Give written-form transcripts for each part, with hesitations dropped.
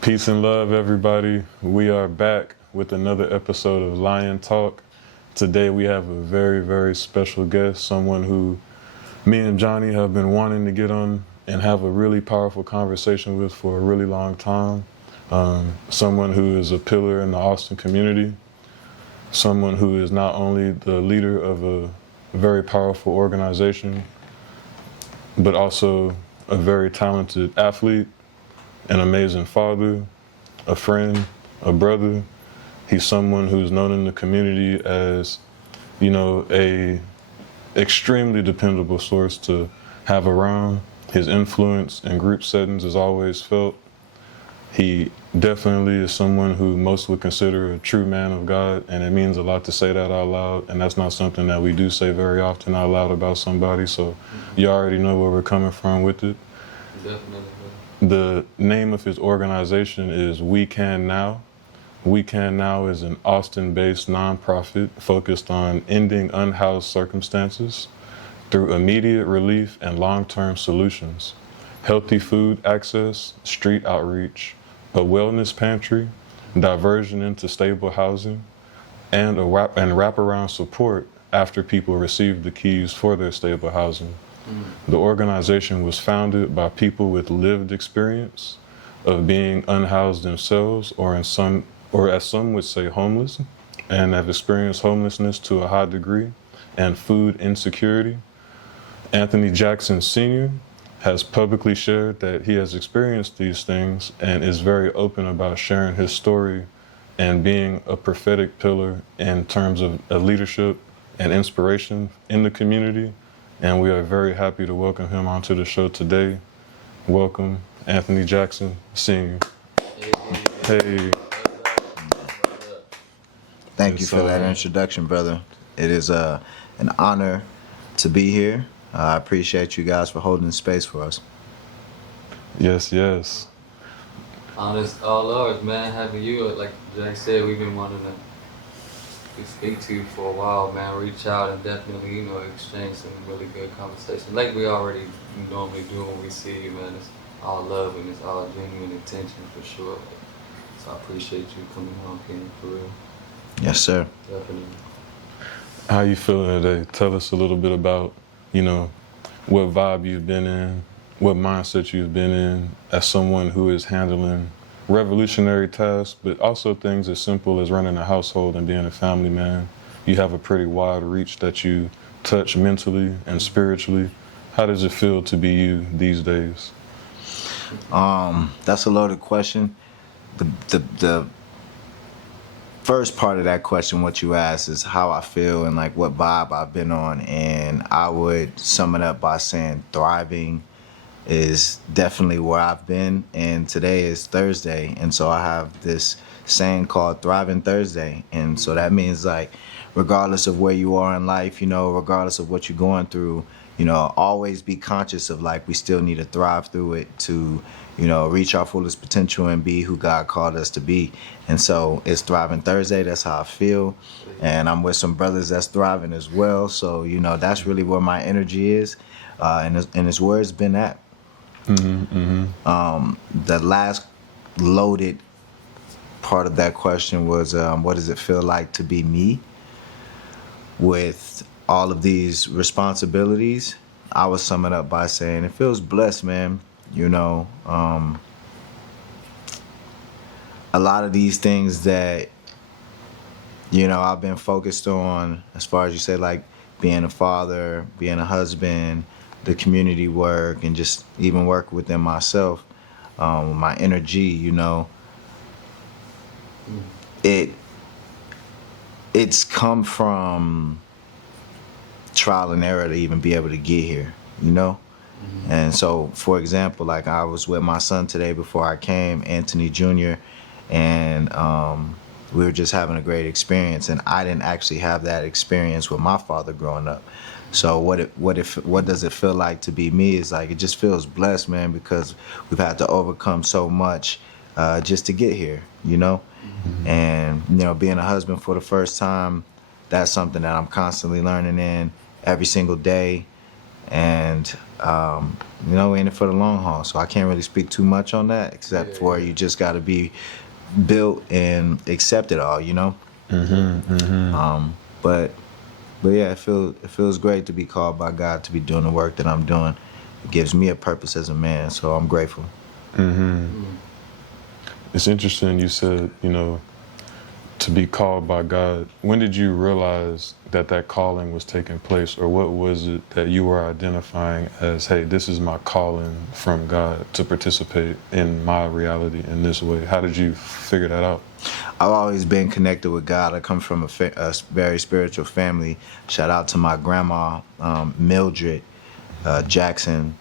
Peace and love, everybody. We are back with another episode of Lion Talk. Today we have a very, very special guest, someone who me and Johnny have been wanting to get on and have a really powerful conversation with for a really long time. Someone who is a pillar in the Austin community, someone who is not only the leader of a very powerful organization, but also a very talented athlete, an amazing father, a friend, a brother. He's someone who's known in the community as, a extremely dependable source to have around. His influence in group settings is always felt. He definitely is someone who most would consider a true man of God, and it means a lot to say that out loud, and that's not something that we do say very often out loud about somebody, so you already know where we're coming from with it. Definitely. The name of his organization is We Can Now. We Can Now is an Austin-based nonprofit focused on ending unhoused circumstances through immediate relief and long-term solutions, healthy food access, street outreach, a wellness pantry, diversion into stable housing, and wraparound support after people receive the keys for their stable housing. The organization was founded by people with lived experience of being unhoused themselves, or as some would say, homeless, and have experienced homelessness to a high degree and food insecurity. Antony Jackson Sr. has publicly shared that he has experienced these things and is very open about sharing his story and being a prophetic pillar in terms of leadership and inspiration in the community. And we are very happy to welcome him onto the show today. Welcome, Antony Jackson Sr. Hey. Thank you for that introduction, brother. It is an honor to be here. I appreciate you guys for holding space for us. Yes. Honest, all ours, man. Having you, like Jack said, we've been wanting to speak to you for a while, man. Reach out and definitely, exchange some really good conversation. Like we already normally do when we see you, man. It's all love and it's all genuine intention for sure. So I appreciate you coming on, Ken, for real. Yes, sir. Definitely. How you feeling today? Tell us a little bit about, what vibe you've been in, what mindset you've been in as someone who is handling revolutionary tasks, but also things as simple as running a household and being a family man. You have a pretty wide reach that you touch mentally and spiritually. How does it feel to be you these days? That's a loaded question. The first part of that question, what you asked, is how I feel and like what vibe I've been on, and I would sum it up by saying thriving is definitely where I've been, and today is Thursday, and so I have this saying called Thriving Thursday, and so that means like regardless of where you are in life, regardless of what you're going through, always be conscious of like we still need to thrive through it to, reach our fullest potential and be who God called us to be. And so it's Thriving Thursday, that's how I feel, and I'm with some brothers that's thriving as well, so that's really where my energy is, and it's where it's been at. The last loaded part of that question was, what does it feel like to be me with all of these responsibilities? I would sum it up by saying it feels blessed, man. A lot of these things that, I've been focused on, as far as you say, like being a father, being a husband, the community work, and just even work within myself, my energy, it's come from trial and error to even be able to get here, And so, for example, like I was with my son today before I came, Antony Jr., and we were just having a great experience. And I didn't actually have that experience with my father growing up. So what does it feel like to be me? Is like it just feels blessed, man, because we've had to overcome so much just to get here, you know. And you know, being a husband for the first time, that's something that I'm constantly learning in every single day. And you know, we're in it for the long haul, so I can't really speak too much on that, except for you just got to be built and accept it all, you know. But yeah, it feels great to be called by God to be doing the work that I'm doing. It gives me a purpose as a man, so I'm grateful. It's interesting you said, you know, to be called by God. When did you realize that calling was taking place, or what was it that you were identifying as, hey, this is my calling from God to participate in my reality in this way? How did you figure that out? I've always been connected with God. I come from a very spiritual family. Shout out to my grandma, Mildred Jackson.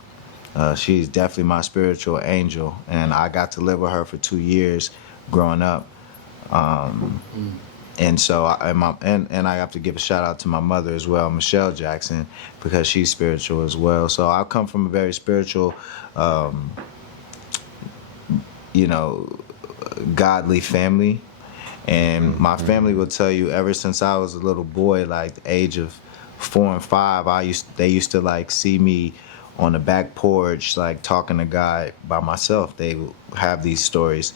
She's definitely my spiritual angel, and I got to live with her for 2 years growing up. And so I have to give a shout out to my mother as well, Michelle Jackson, because she's spiritual as well. So I come from a very spiritual, you know, godly family. And my family will tell you, ever since I was a little boy, like the age of 4 and 5, they used to like see me on the back porch, like talking to God by myself. They will have these stories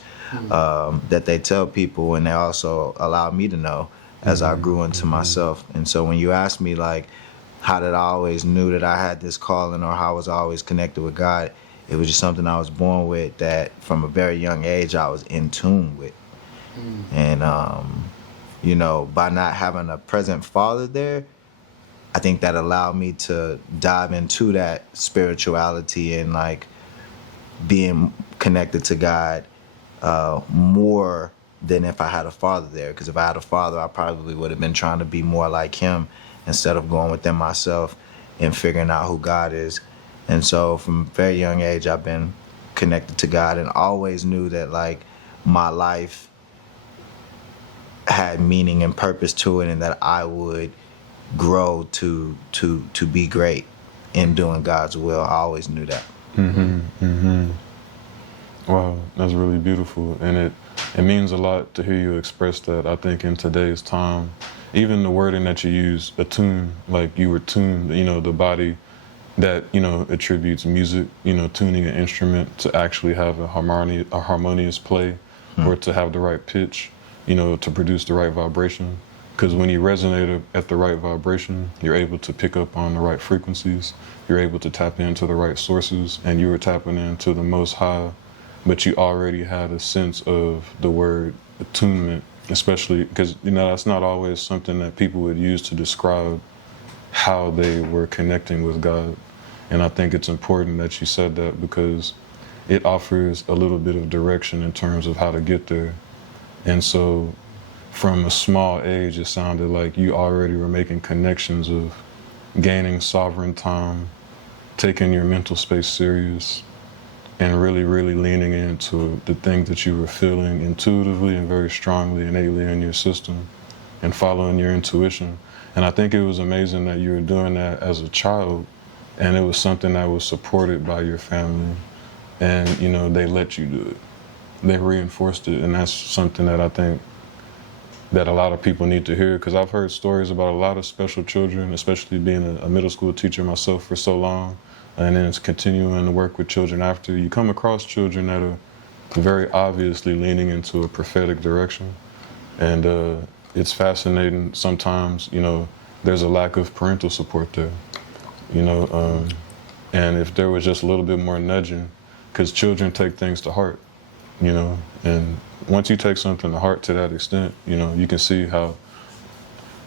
that they tell people, and they also allow me to know as I grew into myself. And so when you ask me like, how did I always knew that I had this calling, or how I was always connected with God, it was just something I was born with, that from a very young age I was in tune with. And you know, by not having a present father there, I think that allowed me to dive into that spirituality and like being connected to God more than if I had a father there. Because if I had a father, I probably would have been trying to be more like him instead of going within myself and figuring out who God is. And so from a very young age, I've been connected to God and always knew that like my life had meaning and purpose to it, and that I would grow to be great in doing God's will. I always knew that. Wow, that's really beautiful, and it means a lot to hear you express that. I think in today's time, even the wording that you use, attune, like you were tuned, you know, the body that, you know, attributes music, you know, tuning an instrument to actually have a harmonious play, or to have the right pitch, you know, to produce the right vibration. Because when you resonate at the right vibration, you're able to pick up on the right frequencies, you're able to tap into the right sources, and you were tapping into the Most High, but you already had a sense of the word attunement, especially because, you know, that's not always something that people would use to describe how they were connecting with God. And I think it's important that you said that, because it offers a little bit of direction in terms of how to get there. And so from a small age, it sounded like you already were making connections of gaining sovereign time, taking your mental space serious, and really, really leaning into the things that you were feeling intuitively and very strongly, innately in your system, and following your intuition. And I think it was amazing that you were doing that as a child, and it was something that was supported by your family, and, you know, they let you do it. They reinforced it, and that's something that I think that a lot of people need to hear, because I've heard stories about a lot of special children, especially being a middle school teacher myself for so long, and then it's continuing to work with children after. You come across children that are very obviously leaning into a prophetic direction, and it's fascinating sometimes, you know, there's a lack of parental support there, you know, and if there was just a little bit more nudging, because children take things to heart, you know, and once you take something to heart to that extent, you know, you can see how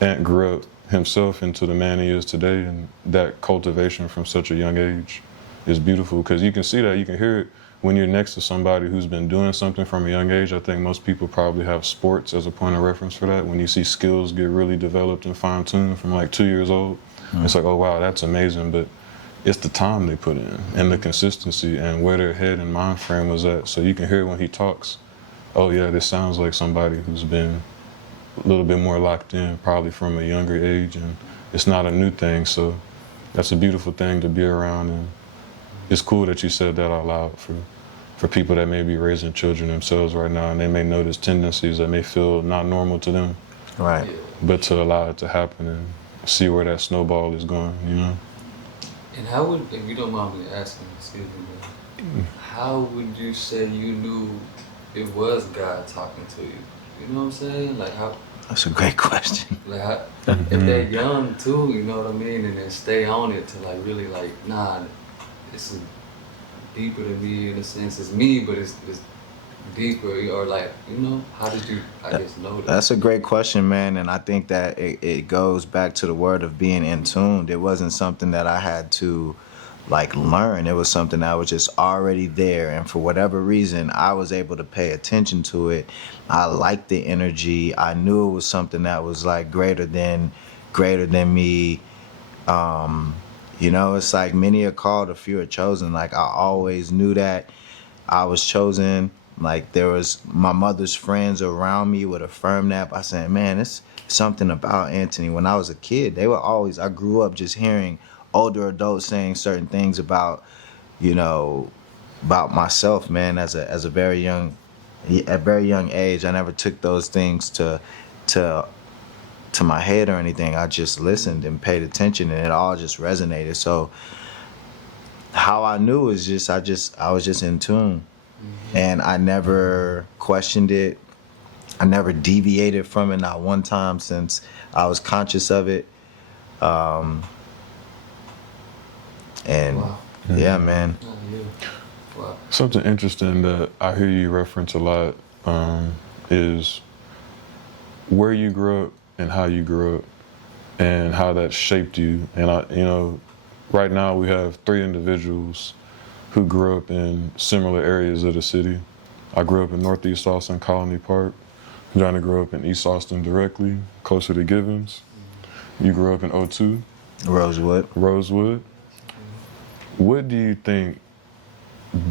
Ant grew up himself into the man he is today, and that cultivation from such a young age is beautiful, because you can see that, you can hear it when you're next to somebody who's been doing something from a young age. I think most people probably have sports as a point of reference for that. When you see skills get really developed and fine-tuned from like 2 years old, it's like, oh wow, that's amazing. But it's the time they put in and the consistency and where their head and mind frame was at. So you can hear when he talks, oh yeah, this sounds like somebody who's been a little bit more locked in, probably from a younger age, and it's not a new thing. So that's a beautiful thing to be around, and it's cool that you said that out loud for people that may be raising children themselves right now, and they may notice tendencies that may feel not normal to them. Right. But to allow it to happen and see where that snowball is going, you know? And how would, if you don't mind me asking, excuse me, man, how would you say you knew it was God talking to you? You know what I'm saying? Like how? That's a great question. Like how, if they're young too, you know what I mean, and then stay on it to like really like, nah, it's deeper than me in a sense. It's me, but it's deeper, or like, you know, how did you, I guess, know that? That's a great question, man, and I think that it goes back to the word of being in tune. It wasn't something that I had to like learn. It was something that was just already there, and for whatever reason I was able to pay attention to it. I liked the energy. I knew it was something that was like greater than me. You know, it's like many are called, a few are chosen. Like I always knew that I was chosen. Like there was my mother's friends around me would affirm that by saying, man, it's something about Antony. When I was a kid, they were always, I grew up just hearing older adults saying certain things about, you know, about myself, man, as a very young age. I never took those things to my head or anything. I just listened and paid attention, and it all just resonated. So how I knew is just I was just in tune. And I never questioned it. I never deviated from it, not one time since I was conscious of it. And Wow. yeah, man. Oh, yeah. Wow. Something interesting that I hear you reference a lot is where you grew up and how you grew up and how that shaped you. And you know, right now we have 3 individuals who grew up in similar areas of the city. I grew up in Northeast Austin, Colony Park. Johnny grew up in East Austin directly, closer to Givens. You grew up in O2. Rosewood. What do you think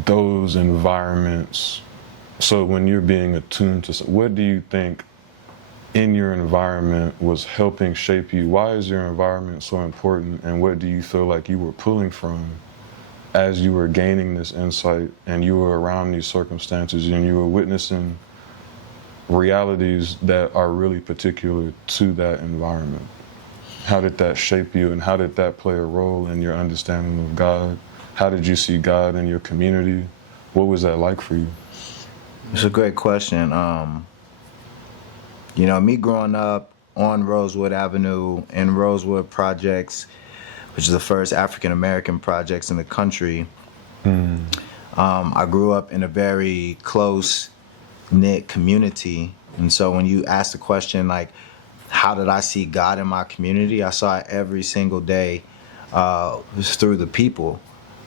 those environments, so when you're being attuned to, what do you think in your environment was helping shape you? Why is your environment so important, and what do you feel like you were pulling from as you were gaining this insight and you were around these circumstances and you were witnessing realities that are really particular to that environment? How did that shape you, and how did that play a role in your understanding of God? How did you see God in your community? What was that like for you? It's a great question. You know, me growing up on Rosewood Avenue in Rosewood Projects, which is the first African-American projects in the country. I grew up in a very close-knit community. And so when you ask the question, like, how did I see God in my community? I saw it every single day through the people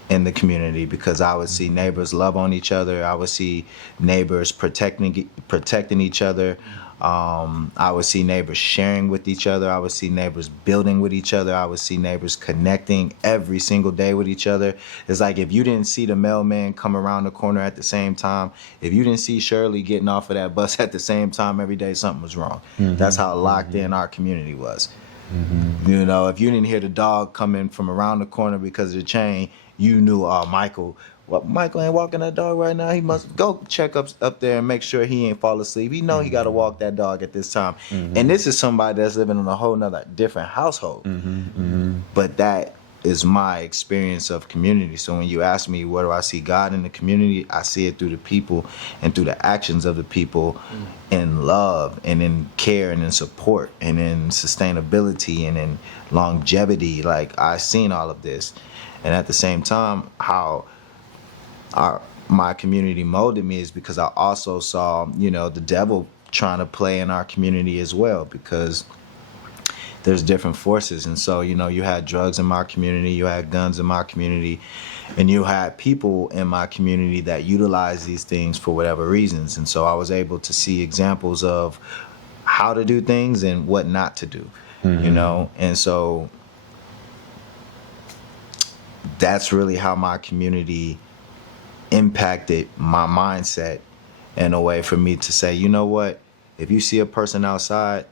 in the community, because I would see neighbors love on each other. I would see neighbors protecting each other. I would see neighbors sharing with each other. I would see neighbors building with each other. I would see neighbors connecting every single day with each other. It's like if you didn't see the mailman come around the corner at the same time, if you didn't see Shirley getting off of that bus at the same time every day, something was wrong. That's how locked in our community was. You know, if you didn't hear the dog coming from around the corner because of the chain, you knew, Michael ain't walking that dog right now. He must go check up there and make sure he ain't fall asleep. He know he got to walk that dog at this time. And this is somebody that's living in a whole nother different household. But that is my experience of community. So when you ask me, where do I see God in the community? I see it through the people and through the actions of the people, in love and in care and in support and in sustainability and in longevity. Like, I've seen all of this. And at the same time, how my community molded me is because I also saw, you know, the devil trying to play in our community as well, because there's different forces. And so, you know, you had drugs in my community, you had guns in my community, and you had people in my community that utilize these things for whatever reasons. And so I was able to see examples of how to do things and what not to do, you know? And so that's really how my community impacted my mindset in a way for me to say, you know what, if you see a person outside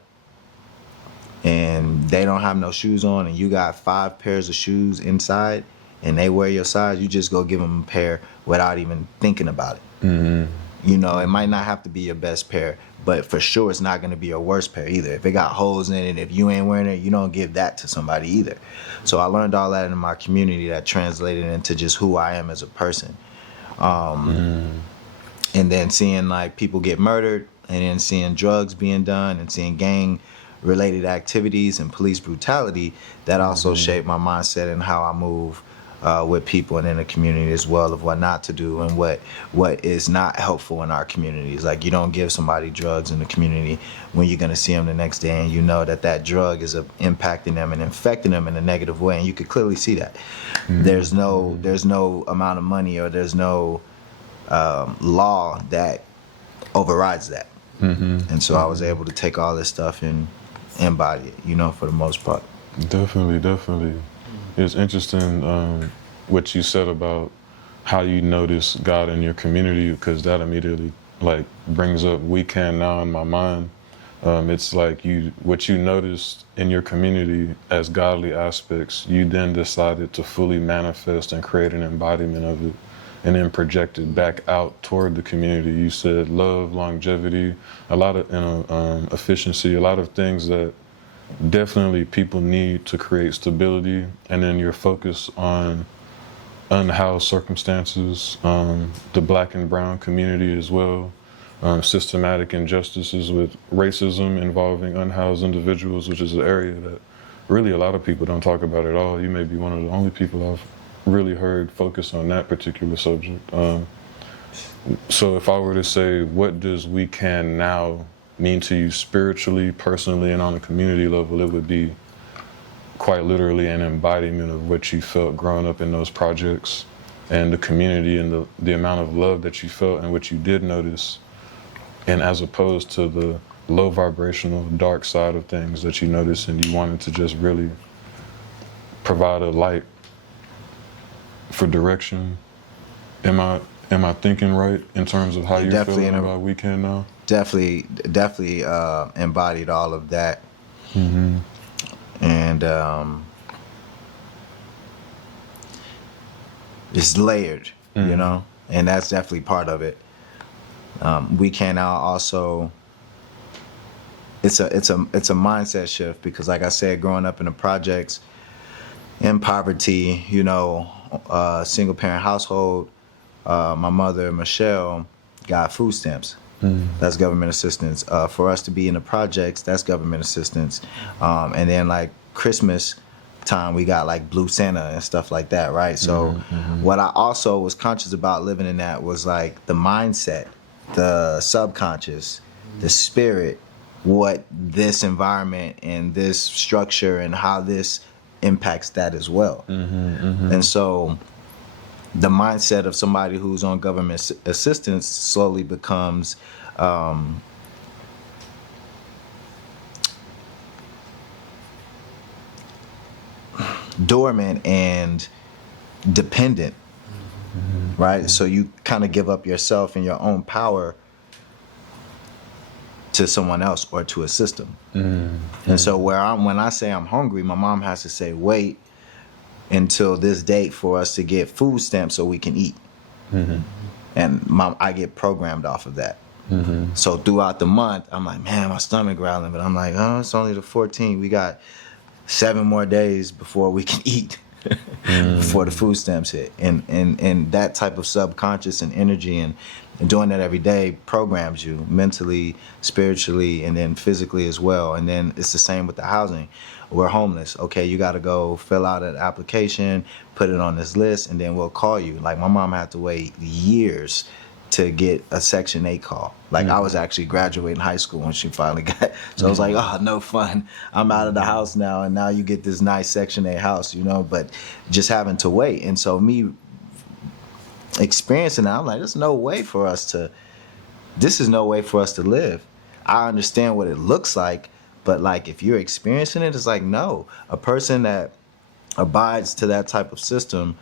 and they don't have no shoes on and you got 5 pairs of shoes inside and they wear your size, you just go give them a pair without even thinking about it. You know, it might not have to be your best pair, but for sure it's not going to be your worst pair either. If it got holes in it, if you ain't wearing it, you don't give that to somebody either. So I learned all that in my community that translated into just who I am as a person. And then seeing like people get murdered, and then seeing drugs being done, and seeing gang related activities and police brutality, that also shaped my mindset and how I move with people and in the community as well, of what not to do and what is not helpful in our communities. Like, you don't give somebody drugs in the community when you're going to see them the next day and you know that that drug is impacting them and infecting them in a negative way, and you could clearly see that. There's no amount of money or there's no law that overrides that. And so I was able to take all this stuff and embody it, you know, for the most part. Definitely. It's interesting what you said about how you notice God in your community, because that immediately like brings up "we can now" in my mind. It's like what you noticed in your community as godly aspects, you then decided to fully manifest and create an embodiment of it, and then project it back out toward the community. You said love, longevity, a lot of efficiency, a lot of things that definitely people need to create stability, and then your focus on unhoused circumstances, the Black and brown community as well, systematic injustices with racism involving unhoused individuals, which is an area that really a lot of people don't talk about at all. You may be one of the only people I've really heard focus on that particular subject. So if I were to say, what does "we can now" mean to you spiritually, personally, and on a community level, it would be quite literally an embodiment of what you felt growing up in those projects and the community and the amount of love that you felt and what you did notice, and as opposed to the low vibrational dark side of things that you noticed, and you wanted to just really provide a light for direction. Am I thinking right in terms of how you're feeling about "we can now"? Definitely embodied all of that. And it's layered, you know, and that's definitely part of it. "We can now" also, it's a mindset shift, because like I said, growing up in the projects, in poverty, you know, single parent household, my mother Michelle got food stamps. That's government assistance. For us to be in the projects, that's government assistance. And then like Christmas time, we got like Blue Santa and stuff like that, right? So what I also was conscious about living in that was like the mindset, the subconscious, the spirit, what this environment and this structure and how this impacts that as well. And so the mindset of somebody who's on government assistance slowly becomes dormant and dependent, right? So you kind of give up yourself and your own power to someone else or to a system. And so when I say I'm hungry, my mom has to say, wait until this date for us to get food stamps so we can eat. And I get programmed off of that. So throughout the month, I'm like, man, my stomach growling, but I'm like, oh, it's only the 14th. We got 7 more days before we can eat, before the food stamps hit. And that type of subconscious and energy and doing that every day programs you mentally, spiritually, and then physically as well. And then it's the same with the housing. We're homeless. Okay, you got to go fill out an application, put it on this list, and then we'll call you. Like, my mom had to wait years to get a Section 8 call. Like, I was actually graduating high school when she finally got, so I was like, oh, no fun. I'm out of the house now, and now you get this nice Section 8 house, you know, but just having to wait. And so me experiencing that, I'm like, this is no way for us to live. I understand what it looks like, but like, if you're experiencing it, it's like, no. A person that abides to that type of system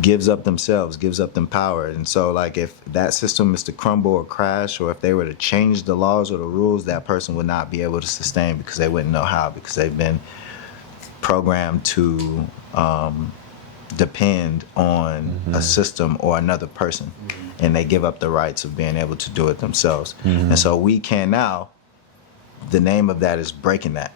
gives up themselves, gives up them power. And so like if that system is to crumble or crash, or if they were to change the laws or the rules, that person would not be able to sustain because they wouldn't know how, because they've been programmed to depend on a system or another person, and they give up the rights of being able to do it themselves. And so we can now, the name of that is breaking that.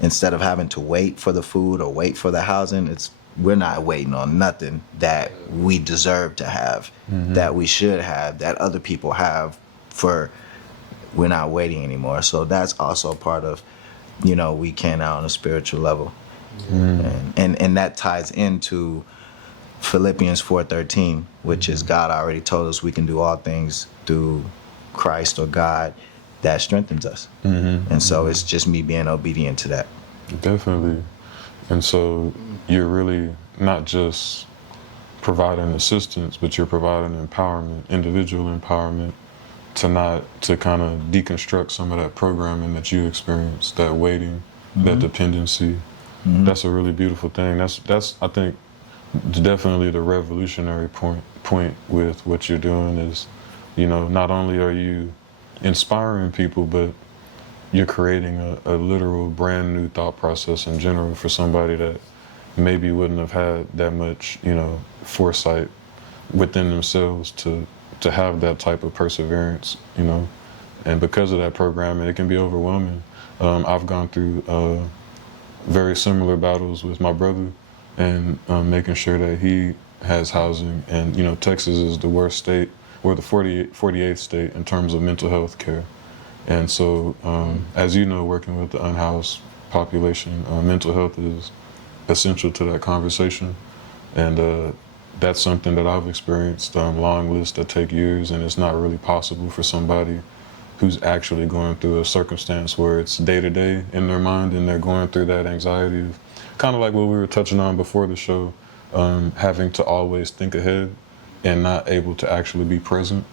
Instead of having to wait for the food or wait for the housing, we're not waiting on nothing that we deserve to have, that we should have, that other people have. We're not waiting anymore. So that's also part of, we can now on a spiritual level. And that ties into Philippians 4:13, which is God already told us we can do all things through Christ or God that strengthens us. And so it's just me being obedient to that. Definitely. And so you're really not just providing assistance, but you're providing empowerment, individual empowerment, to kind of deconstruct some of that programming that you experienced, that waiting, that dependency. That's a really beautiful thing. That's I think definitely the revolutionary point with what you're doing is, not only are you inspiring people, but you're creating a literal brand new thought process in general for somebody that maybe wouldn't have had that much, foresight within themselves to have that type of perseverance, And because of that programming, it can be overwhelming. I've gone through very similar battles with my brother, and making sure that he has housing. And, Texas is the worst state, or the 48th state in terms of mental health care. And so, as you know, working with the unhoused population, mental health is essential to that conversation. And that's something that I've experienced, long lists that take years, and it's not really possible for somebody who's actually going through a circumstance where it's day to day in their mind, and they're going through that anxiety of, kind of like what we were touching on before the show, having to always think ahead and not able to actually be present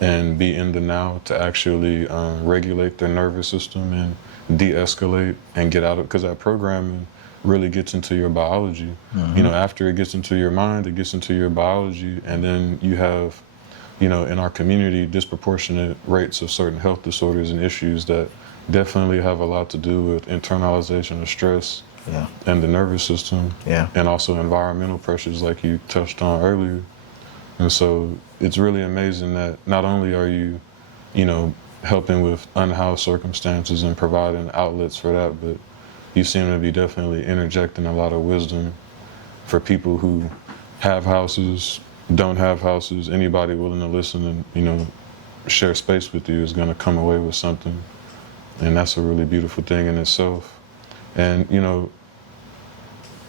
and be in the now to actually regulate their nervous system and de-escalate and get out of, because that programming really gets into your biology. After it gets into your mind, it gets into your biology, and then you have, in our community, disproportionate rates of certain health disorders and issues that definitely have a lot to do with internalization of stress and the nervous system, and also environmental pressures like you touched on earlier. And so it's really amazing that not only are you, helping with unhoused circumstances and providing outlets for that, but you seem to be definitely interjecting a lot of wisdom for people who have houses, don't have houses. Anybody willing to listen and, share space with you is going to come away with something. And that's a really beautiful thing in itself. And,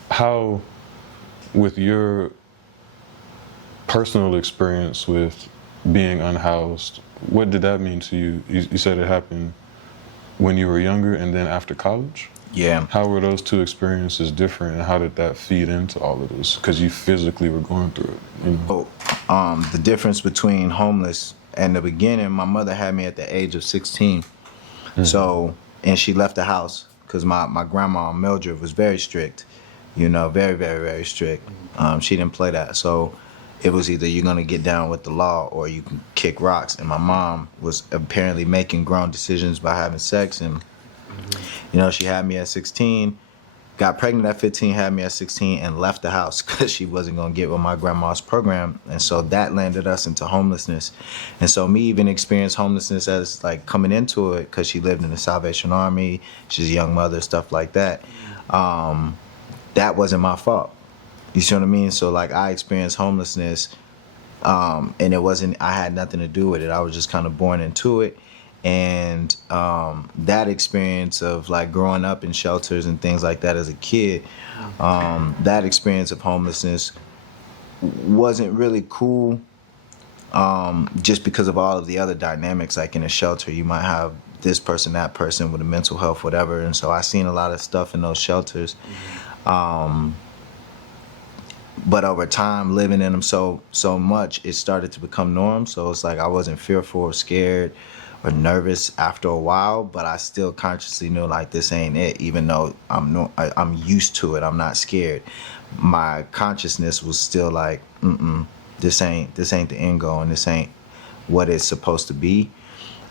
how, with your personal experience with being unhoused, what did that mean to you? You said it happened when you were younger and then after college? Yeah. How were those two experiences different, and how did that feed into all of this? Because you physically were going through it. The difference between homeless and the beginning, my mother had me at the age of 16. So, and she left the house because my grandma, Mildred, was very strict, very, very, very strict. She didn't play that. So it was either you're going to get down with the law or you can kick rocks. And my mom was apparently making grown decisions by having sex. And, she had me at 16, got pregnant at 15, had me at 16, and left the house because she wasn't going to get with my grandma's program. And so that landed us into homelessness. And so me even experienced homelessness as like coming into it because she lived in the Salvation Army. She's a young mother, stuff like that. That wasn't my fault. You see what I mean? So like I experienced homelessness, and I had nothing to do with it. I was just kind of born into it. And that experience of like growing up in shelters and things like that as a kid, that experience of homelessness wasn't really cool, just because of all of the other dynamics. Like in a shelter, you might have this person, that person with a mental health, whatever. And so I seen a lot of stuff in those shelters. but over time living in them so much, it started to become norm. So it's like I wasn't fearful or scared or nervous after a while, but I still consciously knew like this ain't it. Even though I'm used to it, I'm not scared. My consciousness was still like, this ain't the end goal, and this ain't what it's supposed to be.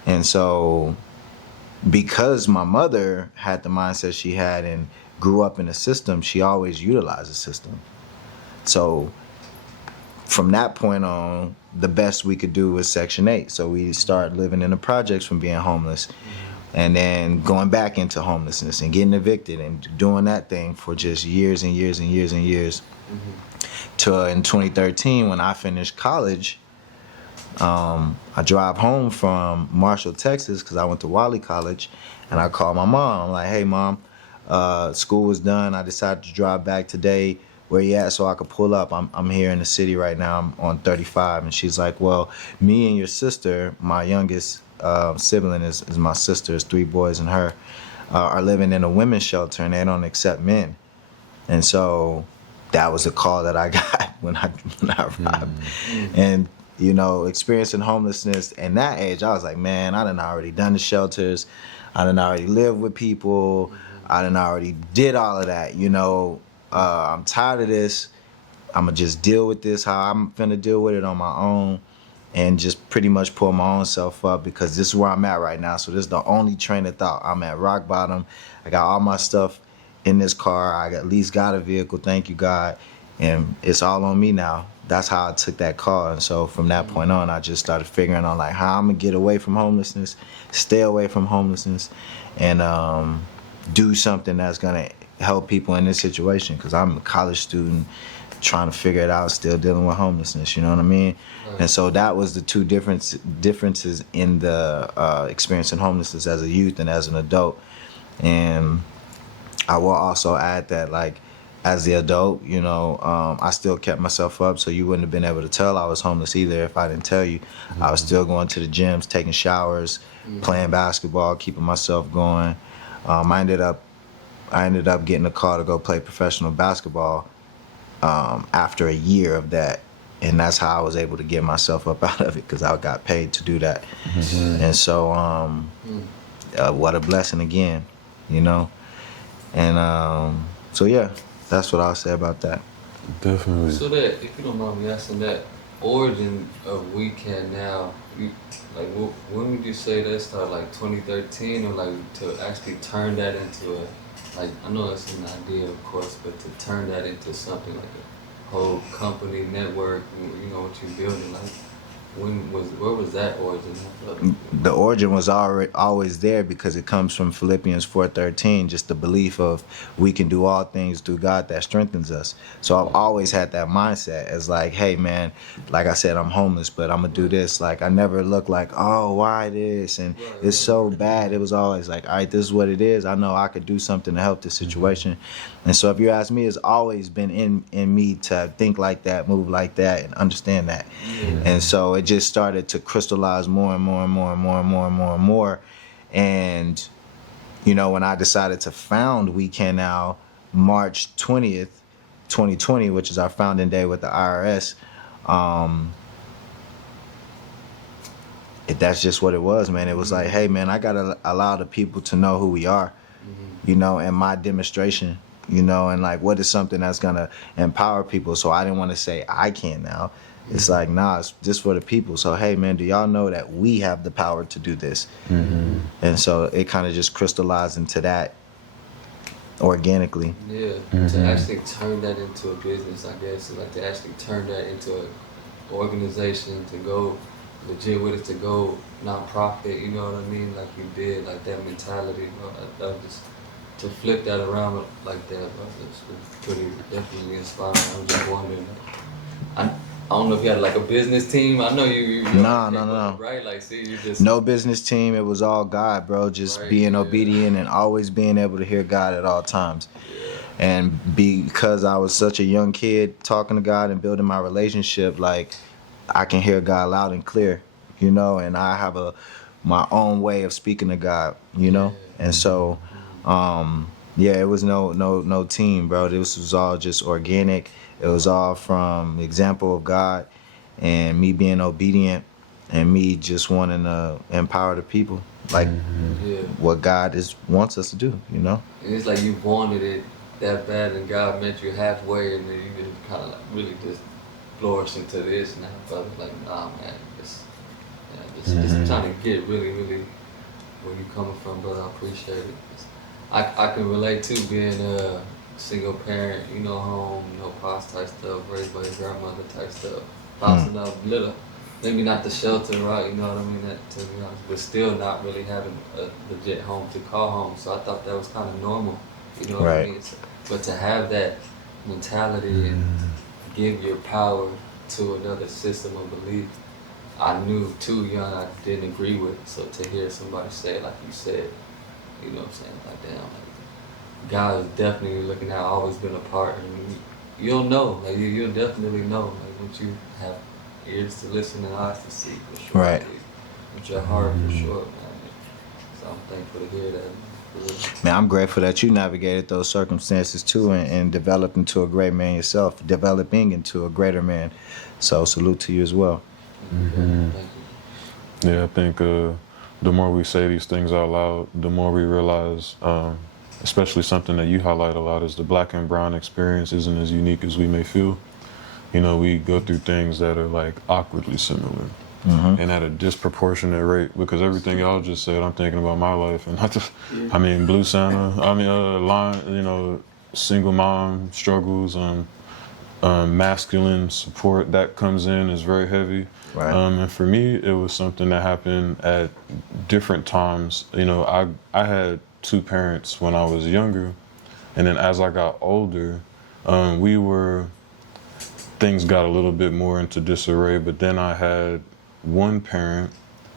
And so, because my mother had the mindset she had and grew up in a system, she always utilized the system. So from that point on, the best we could do was Section 8. So we started living in the projects from being homeless, and then going back into homelessness and getting evicted and doing that thing for just years and years and years and years. Till in 2013, when I finished college, I drive home from Marshall, Texas, because I went to Wally College, and I called my mom. I'm like, hey, Mom, school was done. I decided to drive back today. Where you at so I could pull up? I'm here in the city right now. I'm on 35. And she's like, well, me and your sister, my youngest sibling is my sister, it's 3 boys and her, are living in a women's shelter, and they don't accept men. And so that was the call that I got when I arrived. And, you know, experiencing homelessness in that age, I was like, man, I done already done the shelters. I done already lived with people. I done already did all of that, you know. I'm tired of this. I'm going to just deal with this how I'm finna deal with it on my own, and just pretty much pull my own self up, because this is where I'm at right now. So this is the only train of thought. I'm at rock bottom. I got all my stuff in this car. I at least got a vehicle, thank you, God. And it's all on me now. That's how I took that call. And so from that point on, I just started figuring out like how I'm going to get away from homelessness, stay away from homelessness, and do something that's going to help people in this situation, because I'm a college student trying to figure it out, still dealing with homelessness, you know what I mean? Right. And so that was the two differences in the experiencing homelessness as a youth and as an adult. And I will also add that, like, as the adult, you know, I still kept myself up, so you wouldn't have been able to tell I was homeless either if I didn't tell you. I was still going to the gyms, taking showers, playing basketball, keeping myself going. I ended up getting a call to go play professional basketball after a year of that. And that's how I was able to get myself up out of it, because I got paid to do that. And so what a blessing again, you know? And so, yeah, that's what I'll say about that. Definitely. So that, if you don't mind me asking, that origin of We Can Now, like, when would you say that started, like 2013, or like to actually turn that into a, like, I know it's an idea, of course, but to turn that into something like a whole company, network, you know, what you're building, like, where was that origin? The origin was always there, because it comes from Philippians 4:13, just the belief of we can do all things through God that strengthens us. So I've always had that mindset as like, hey man, like I said, I'm homeless, but I'm gonna do this. Like, I never looked like, oh, why this? And it's so bad. It was always like, all right, this is what it is. I know I could do something to help this situation. And so if you ask me, it's always been in me to think like that, move like that, and understand that. And so it just started to crystallize more and more and more and more and more and more and more. And, you know, when I decided to found We Can Now, March 20th, 2020, which is our founding day with the IRS, that's just what it was, man. It was like, hey, man, I got to allow the people to know who we are, you know, and my demonstration, you know, and like what is something that's going to empower people. So I didn't want to say I can now. It's like, nah, it's just for the people. So, hey, man, do y'all know that we have the power to do this? And so it kind of just crystallized into that organically. Yeah, to actually turn that into a business, I guess, like to actually turn that into an organization, to go legit with it, to go nonprofit, you know what I mean? Like you did, like that mentality, bro. That just, to flip that around like that, bro, it's pretty definitely inspiring. I'm just wondering, I don't know if you had like a business team. I know you No. Right? Like, see, you just... No business team. It was all God, bro. Just being obedient and always being able to hear God at all times. And because I was such a young kid talking to God and building my relationship, like, I can hear God loud and clear, you know, and I have my own way of speaking to God, you know. And so Yeah, it was no team, bro. This was all just organic. It was all from example of God and me being obedient and me just wanting to empower the people, like Yeah. what God wants us to do. You know. And it's like you wanted it that bad, and God met you halfway, and then you just kind of like really just flourished into this now, brother. Like, nah, man, just trying to get really, really where you coming from, brother. I appreciate it. I can relate to being a single parent, you know, home, you know, pops type stuff, raised by your grandmother type stuff. Pops enough, little, maybe not the shelter, right? You know what I mean? That, to be honest, but still not really having a legit home to call home. So I thought that was kind of normal, you know what I Right. mean? So, but to have that mentality and give your power to another system of belief, I knew too young I didn't agree with. So to hear somebody say it like you said, you know what I'm saying? Like, damn, like, God is definitely looking at, always been a part, and you'll know, like, you'll definitely know, like, once you have ears to listen and eyes to see, for sure. Right. Like, with your heart, for sure, man. So I'm thankful to hear that. For real. Man, I'm grateful that you navigated those circumstances too and developed into a great man yourself, developing into a greater man. So salute to you as well. Thank you. Yeah, I think the more we say these things out loud, the more we realize, especially something that you highlight a lot, is the black and brown experience isn't as unique as we may feel. You know, we go through things that are like awkwardly similar and at a disproportionate rate, because everything y'all just said, I'm thinking about my life. And I mean, Blue Santa, line, you know, single mom struggles, masculine support that comes in is very heavy. Right. And for me, it was something that happened at different times. You know, I had two parents when I was younger, and then as I got older, things got a little bit more into disarray. But then I had one parent,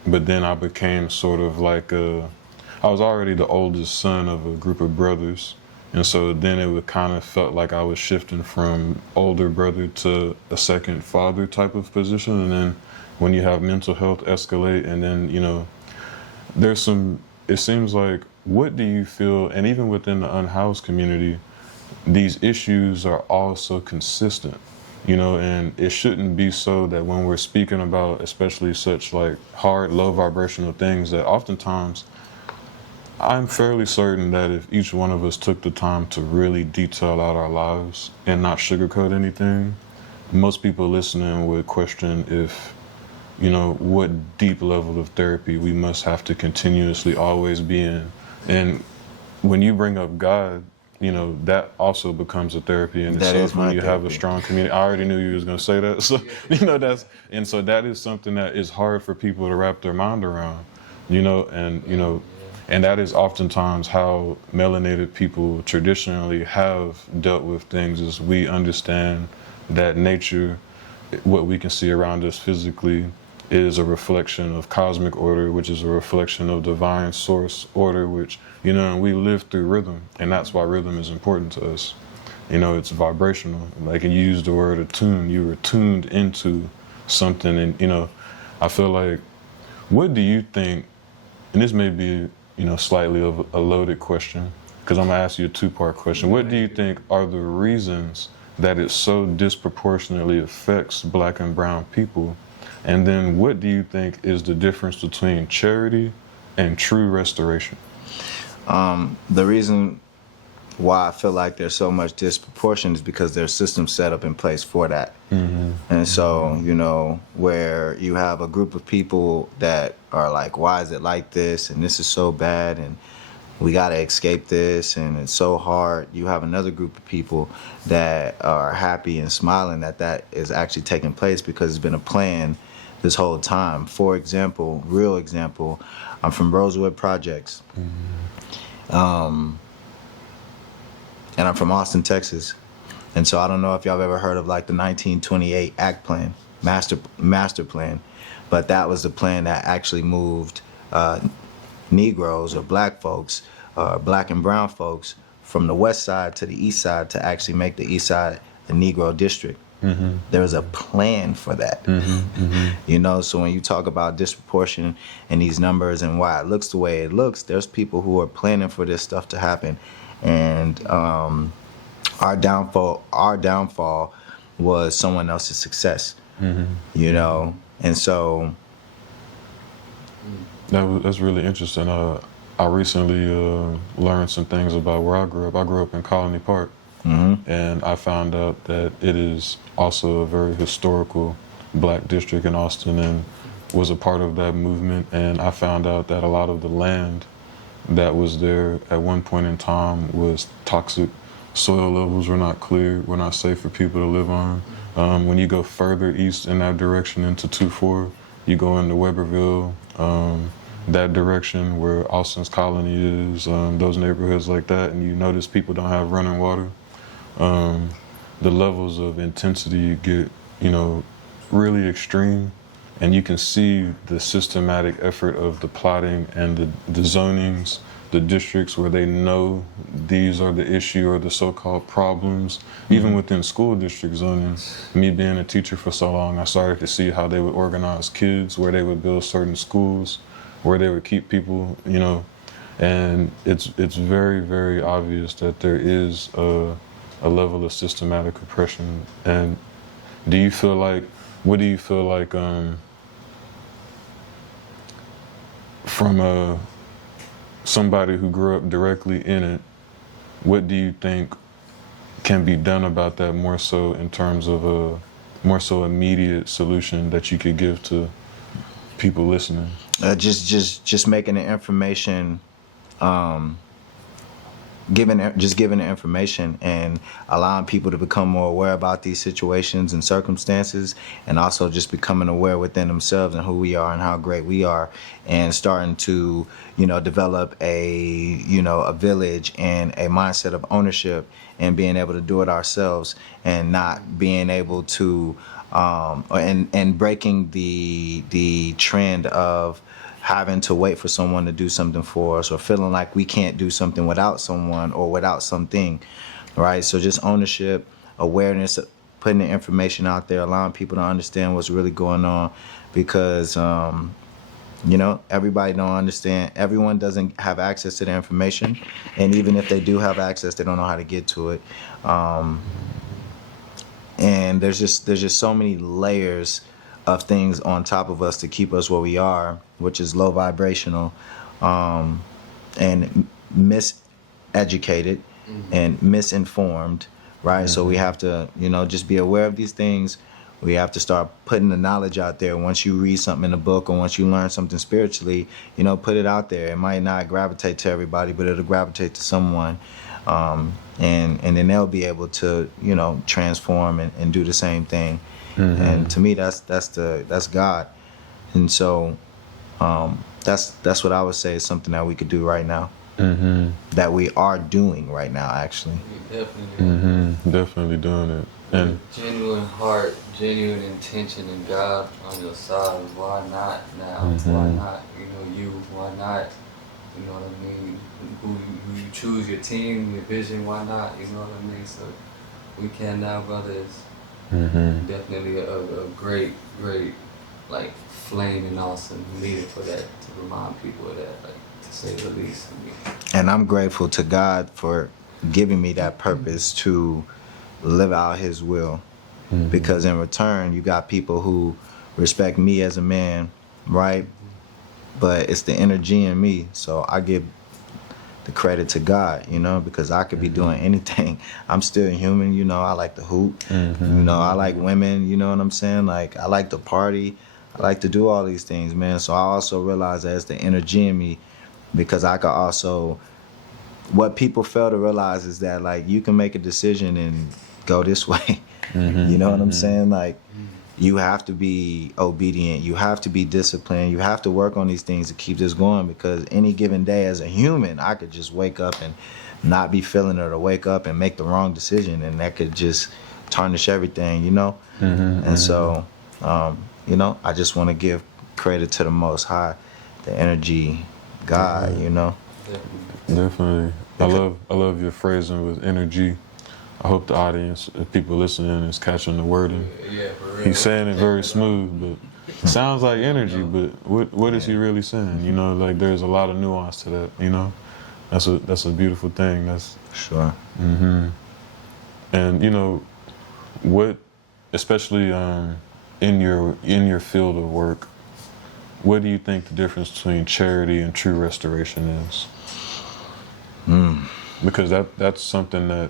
but then I became sort of like I was already the oldest son of a group of brothers. And so then it would kind of felt like I was shifting from older brother to a second father type of position. And then when you have mental health escalate, and then, you know, it seems like, what do you feel, and even within the unhoused community, these issues are all so consistent, you know, and it shouldn't be so that when we're speaking about especially such like hard, low vibrational things, that oftentimes I'm fairly certain that if each one of us took the time to really detail out our lives and not sugarcoat anything, most people listening would question if, you know, what deep level of therapy we must have to continuously always be in. And when you bring up God, you know, that also becomes a therapy in That itself is my when you have a therapy. strong community. I already knew you was going to say that. So, you know, so that is something that is hard for people to wrap their mind around, you know, and, you know, and that is oftentimes how melanated people traditionally have dealt with things, is we understand that nature, what we can see around us physically, is a reflection of cosmic order, which is a reflection of divine source order, which, you know, and we live through rhythm, and that's why rhythm is important to us. You know, it's vibrational. Like, you use the word attune, you were tuned into something. And, you know, I feel like, what do you think, and this may be, you know, slightly of a loaded question, because I'm gonna ask you a two-part question. What do you think are the reasons that it so disproportionately affects black and brown people? And then what do you think is the difference between charity and true restoration? The reason why I feel like there's so much disproportion is because there's systems set up in place for that. And so, you know, where you have a group of people that are like, why is it like this? And this is so bad, and we got to escape this, and it's so hard. You have another group of people that are happy and smiling that is actually taking place because it's been a plan this whole time. For example, real example, I'm from Rosewood Projects. And I'm from Austin, Texas. And so I don't know if y'all have ever heard of like the 1928 Act Plan, master plan, but that was the plan that actually moved Negroes or black folks, black and brown folks, from the west side to the east side to actually make the east side a Negro district. There was a plan for that. You know, so when you talk about disproportion and these numbers and why it looks the way it looks, there's people who are planning for this stuff to happen. and our downfall was someone else's success. You know, and so That's really interesting. I recently learned some things about where I grew up. I grew up in Colony Park, and I found out that it is also a very historical black district in Austin, and was a part of that movement. And I found out that a lot of the land that was there at one point in time was toxic. Soil levels were not clear, were not safe for people to live on. When you go further east in that direction into 2-4, you go into Weberville, that direction where Austin's Colony is, those neighborhoods like that, and you notice people don't have running water. The levels of intensity get, really extreme, and you can see the systematic effort of the plotting and the zonings, the districts where they know these are the issue or the so-called problems. Even within school district zoning, me being a teacher for so long, I started to see how they would organize kids, where they would build certain schools, where they would keep people, and it's very, very obvious that there is a level of systematic oppression. And what do you feel like from somebody who grew up directly in it, what do you think can be done about that, more so in terms of a more so immediate solution that you could give to people listening? Just making the information, giving the information and allowing people to become more aware about these situations and circumstances, and also just becoming aware within themselves and who we are and how great we are, and starting to develop a village and a mindset of ownership, and being able to do it ourselves, and not being able to and breaking the trend of having to wait for someone to do something for us, or feeling like we can't do something without someone or without something, right? So just ownership, awareness, putting the information out there, allowing people to understand what's really going on, because everybody don't understand. Everyone doesn't have access to the information, and even if they do have access, they don't know how to get to it. And there's just so many layers of things on top of us to keep us where we are, which is low vibrational, and miseducated and misinformed, right? So we have to, just be aware of these things. We have to start putting the knowledge out there. Once you read something in a book, or once you learn something spiritually, put it out there. It might not gravitate to everybody, but it'll gravitate to someone. And then they'll be able to, transform and do the same thing. And to me, that's God. And so that's what I would say is something that we could do right now. That we are doing right now, actually. Definitely doing it. And genuine heart, genuine intention, and God on your side. Why not now? Why not? You. Why not? You know what I mean? Who you choose your team, your vision. Why not? You know what I mean? So we can now, brothers. Definitely a great, flame and awesome leader for that, to remind people of that, to say the least. And I'm grateful to God for giving me that purpose to live out His will, because in return, you got people who respect me as a man, right? But it's the energy in me, so I give the credit to God, because I could be doing anything. I'm still human, I like to hoop, I like women, you know what I'm saying? Like, I like to party, I like to do all these things, man. So I also realize that it's the energy in me, because I could also, what people fail to realize is that, like, you can make a decision and go this way, you know what I'm saying? Like, you have to be obedient. You have to be disciplined. You have to work on these things to keep this going, because any given day as a human, I could just wake up and not be feeling it, or wake up and make the wrong decision, and that could just tarnish everything, And so, I just want to give credit to the Most High, the energy, God, Definitely. I love your phrasing with energy. I hope the audience, if people listening, is catching the wording. Yeah, for real. He's saying it very smooth, but it sounds like energy, but what is he really saying? Like, there's a lot of nuance to that, That's a beautiful thing. That's Sure. And you know what, especially in your field of work, what do you think the difference between charity and true restoration is? Because that's something that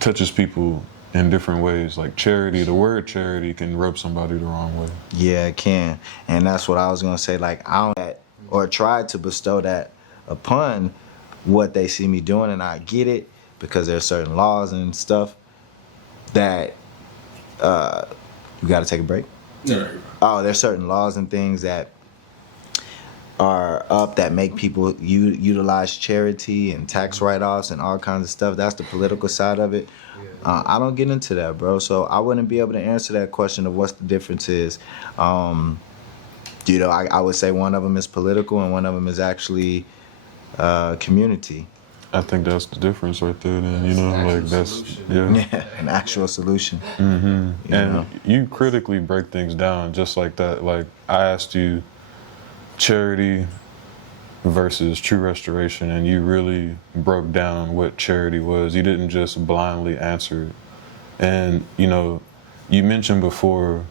touches people in different ways. Like charity, the word charity can rub somebody the wrong way. Yeah, it can. And that's what I was gonna say. Like I don't or try to bestow that upon what they see me doing, and I get it because there's certain laws and stuff that you got to take a break. No. Oh, there's certain laws and things that are up that make people utilize charity and tax write-offs and all kinds of stuff. That's the political side of it. I don't get into that, bro. So I wouldn't be able to answer that question of what's the difference is. You know, I would say one of them is political and one of them is actually community. I think that's the difference right there. Then you know, Actual like that's solution. Yeah, an actual solution. And know? you critically break things down just like that. Like I asked you, charity versus true restoration, and you really broke down what charity was. You didn't just blindly answer it. And you know, you mentioned before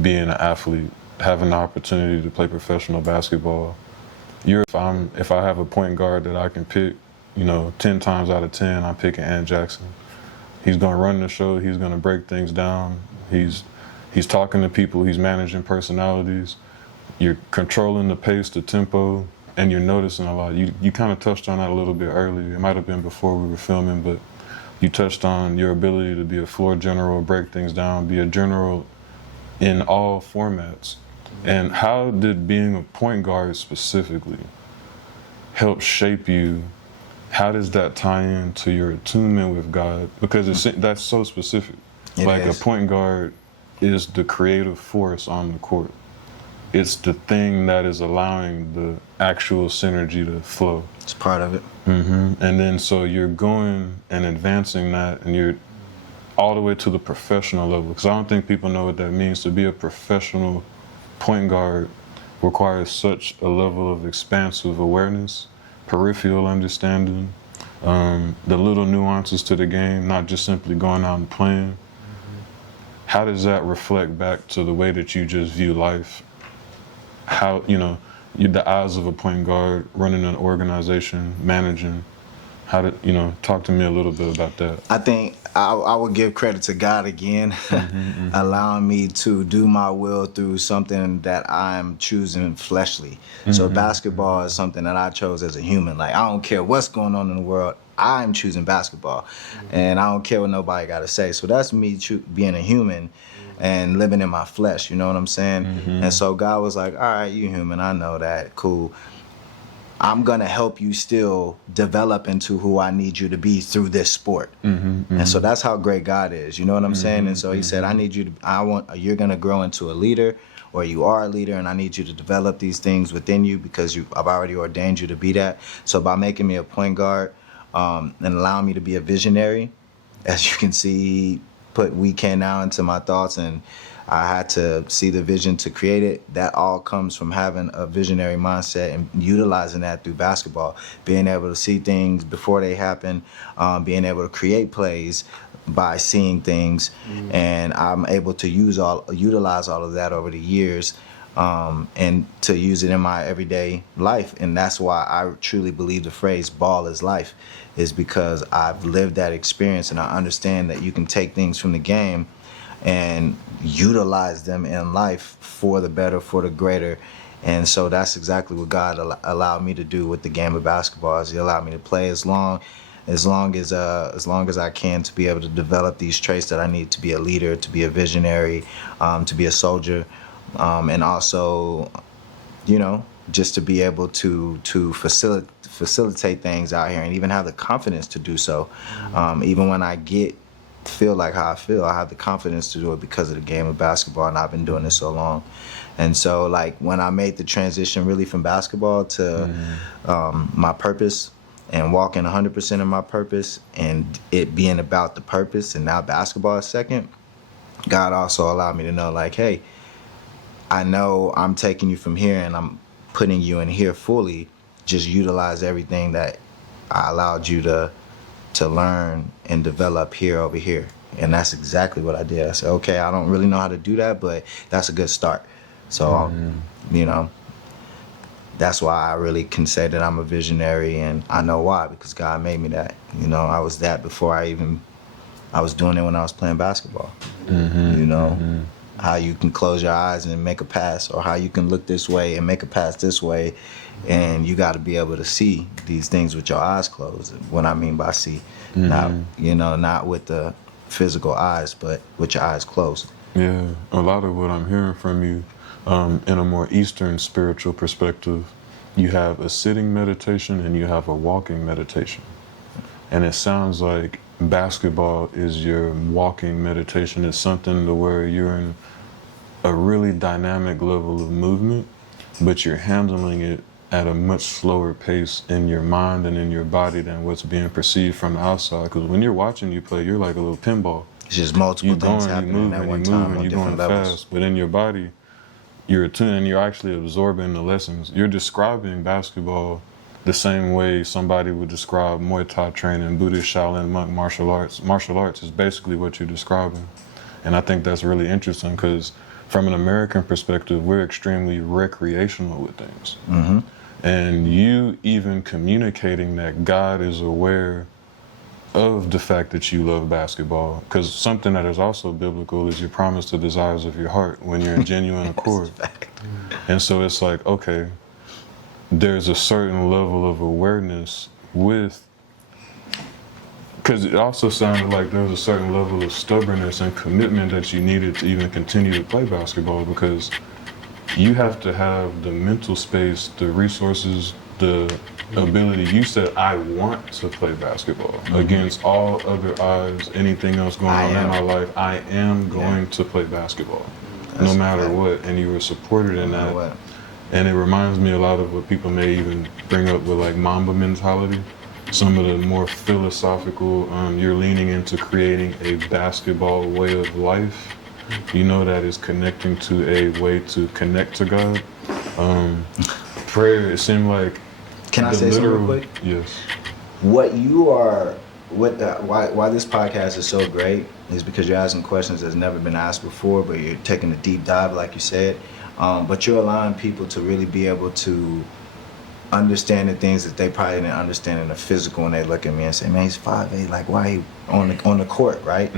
being an athlete, having the opportunity to play professional basketball. If I have a point guard that I can pick, you know, 10 times out of 10, I'm picking Ant Jackson. He's gonna run the show. He's gonna break things down. He's talking to people. He's managing personalities. You're controlling the pace, the tempo, and you're noticing a lot. You kind of touched on that a little bit earlier. It might have been before we were filming, but you touched on your ability to be a floor general, break things down, be a general in all formats. And how did being a point guard specifically help shape you? How does that tie into your attunement with God? Because that's so specific. Like a point guard is the creative force on the court. It's the thing that is allowing the actual synergy to flow. It's part of it. And then so you're going and advancing that, and you're all the way to the professional level. Because I don't think people know what that means. To be a professional point guard requires such a level of expansive awareness, peripheral understanding, the little nuances to the game, not just simply going out and playing. How does that reflect back to the way that you just view life? How, you know, you're the eyes of a point guard, running an organization, managing. How did, you know, talk to me a little bit about that. I think I would give credit to God again, allowing me to do my will through something that I'm choosing fleshly. So basketball is something that I chose as a human. Like, I don't care what's going on in the world. I'm choosing basketball. And I don't care what nobody got to say. So that's me being a human and living in my flesh, you know what I'm saying? And so God was like, all right, you human, I know that, cool. I'm gonna help you still develop into who I need you to be through this sport. And so that's how great God is, you know what I'm saying? And so he said, you're gonna grow into a leader, or you are a leader, and I need you to develop these things within you because I've already ordained you to be that. So by making me a point guard and allowing me to be a visionary, as you can see, he put "we can now" into my thoughts, and I had to see the vision to create it. That all comes from having a visionary mindset and utilizing that through basketball, being able to see things before they happen, being able to create plays by seeing things, and I'm able to utilize all of that over the years, and to use it in my everyday life. And that's why I truly believe the phrase "ball is life," is because I've lived that experience, and I understand that you can take things from the game and utilize them in life for the better, for the greater. And so that's exactly what God allowed me to do with the game of basketball. Is he allowed me to play as long as I can, to be able to develop these traits that I need to be a leader, to be a visionary, to be a soldier, and also, you know, just to be able to facilitate things out here, and even have the confidence to do so. Even when I feel like how I feel, I have the confidence to do it because of the game of basketball, and I've been doing this so long. And so, like, when I made the transition really from basketball to my purpose, and walking 100% in my purpose, and it being about the purpose, and now basketball is second, God also allowed me to know, like, hey, I know I'm taking you from here and I'm putting you in here fully. Just utilize everything that I allowed you to learn and develop here over here. And that's exactly what I did. I said, okay, I don't really know how to do that, but that's a good start. So, you know, that's why I really can say that I'm a visionary, and I know why, because God made me that. You know, I was that before I was doing it when I was playing basketball. You know, how you can close your eyes and make a pass, or how you can look this way and make a pass this way. And you got to be able to see these things with your eyes closed. What I mean by see, not, you know, not with the physical eyes, but with your eyes closed. Yeah, a lot of what I'm hearing from you, in a more Eastern spiritual perspective, you have a sitting meditation and you have a walking meditation. And it sounds like basketball is your walking meditation. It's something to where you're in a really dynamic level of movement, but you're handling it at a much slower pace in your mind and in your body than what's being perceived from the outside. Because when you're watching you play, you're like a little pinball. It's just multiple things happening at one time on you're different going levels. fast, but in your body, you're attuned, you're actually absorbing the lessons. You're describing basketball the same way somebody would describe Muay Thai training, Buddhist Shaolin monk martial arts. Martial arts is basically what you're describing. And I think that's really interesting because from an American perspective, we're extremely recreational with things. And you even communicating that God is aware of the fact that you love basketball, because something that is also biblical is you promise the desires of your heart when you're in genuine accord. And so it's like, okay, there's a certain level of awareness with, because it also sounded like there was a certain level of stubbornness and commitment that you needed to even continue to play basketball, because you have to have the mental space, the resources, the ability. You said, I want to play basketball against all other odds, anything else going on in my life. I am going to play basketball, no matter what. And you were supported in that. And it reminds me a lot of what people may even bring up with like Mamba mentality. Some of the more philosophical, you're leaning into creating a basketball way of life. You know, that is connecting to a way to connect to God. Prayer, it seemed like. Can I say something real quick? Yes. What you are, why this podcast is so great is because you're asking questions that's never been asked before, but you're taking a deep dive, like you said. But you're allowing people to really be able to understand the things that they probably didn't understand in the physical when they look at me and say, man, he's 5'8", like why he on the court, right?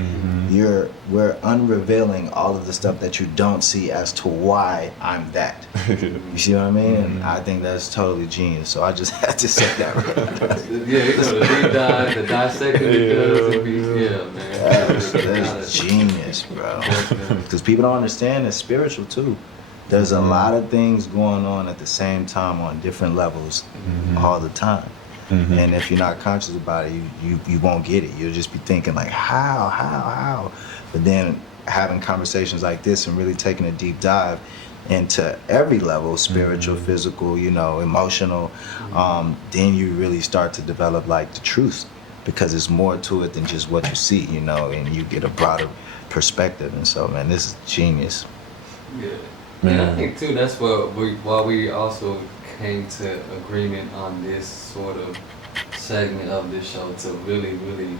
We're unrevealing all of the stuff that you don't see as to why I'm that. You see what I mean? And I think that's totally genius. So I just had to say that. Yeah, you know, the deep dive, the dissecting man. That's genius, bro. Because people don't understand it's spiritual too. There's a lot of things going on at the same time on different levels all the time. And if you're not conscious about it, you won't get it. You'll just be thinking like, how? But then having conversations like this and really taking a deep dive into every level, spiritual, physical, you know, emotional, then you really start to develop like the truth, because it's more to it than just what you see, you know, and you get a broader perspective. And so, man, this is genius. Yeah. And I think too, that's why we also came to agreement on this sort of segment of this show, to really, really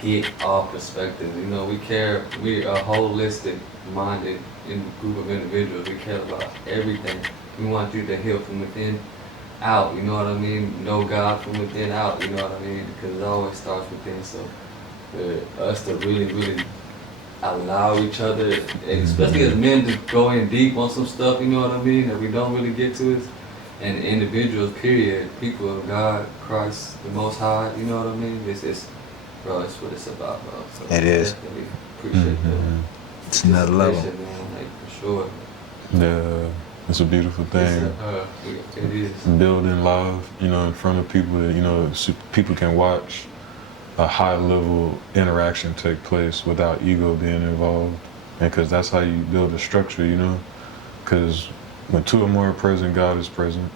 get our perspective. You know, we are holistic minded in a group of individuals. We care about everything. We want you to heal from within out, you know what I mean? Know God from within out, you know what I mean? Because it always starts within. So for us to really, really allow each other, especially as men, to go in deep on some stuff, you know what I mean, that we don't really get to it. And individuals, period, people of God, Christ, the Most High, you know what I mean? Bro, it's what it's about, bro. So it is. Definitely appreciate that. It's another level. Man, like, for sure. Yeah, it's a beautiful thing. It is. Building love, you know, in front of people that, you know, people can watch a high level interaction take place without ego being involved. And because that's how you build a structure, you know, because when two or more are present, God is present.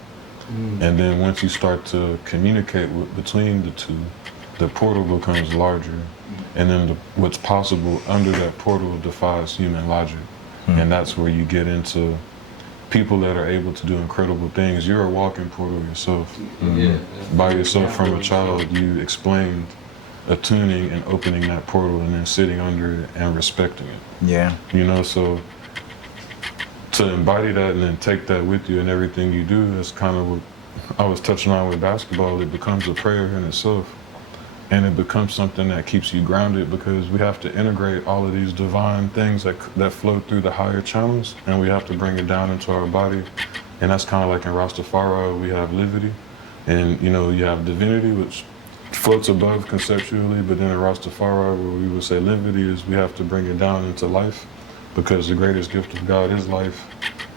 And then once you start to communicate between the two, the portal becomes larger. And then what's possible under that portal defies human logic. And that's where you get into people that are able to do incredible things. You're a walking portal yourself. Yeah. By yourself from a child, you explained attuning and opening that portal and then sitting under it and respecting it. Yeah. You know, so to embody that and then take that with you in everything you do, that's kind of what I was touching on with basketball. It becomes a prayer in itself. And it becomes something that keeps you grounded, because we have to integrate all of these divine things that flow through the higher channels, and we have to bring it down into our body. And that's kind of like in Rastafari, we have livity, and you know, you have divinity, which floats above conceptually, but then in Rastafari, where we would say livity is we have to bring it down into life, because the greatest gift of God is life,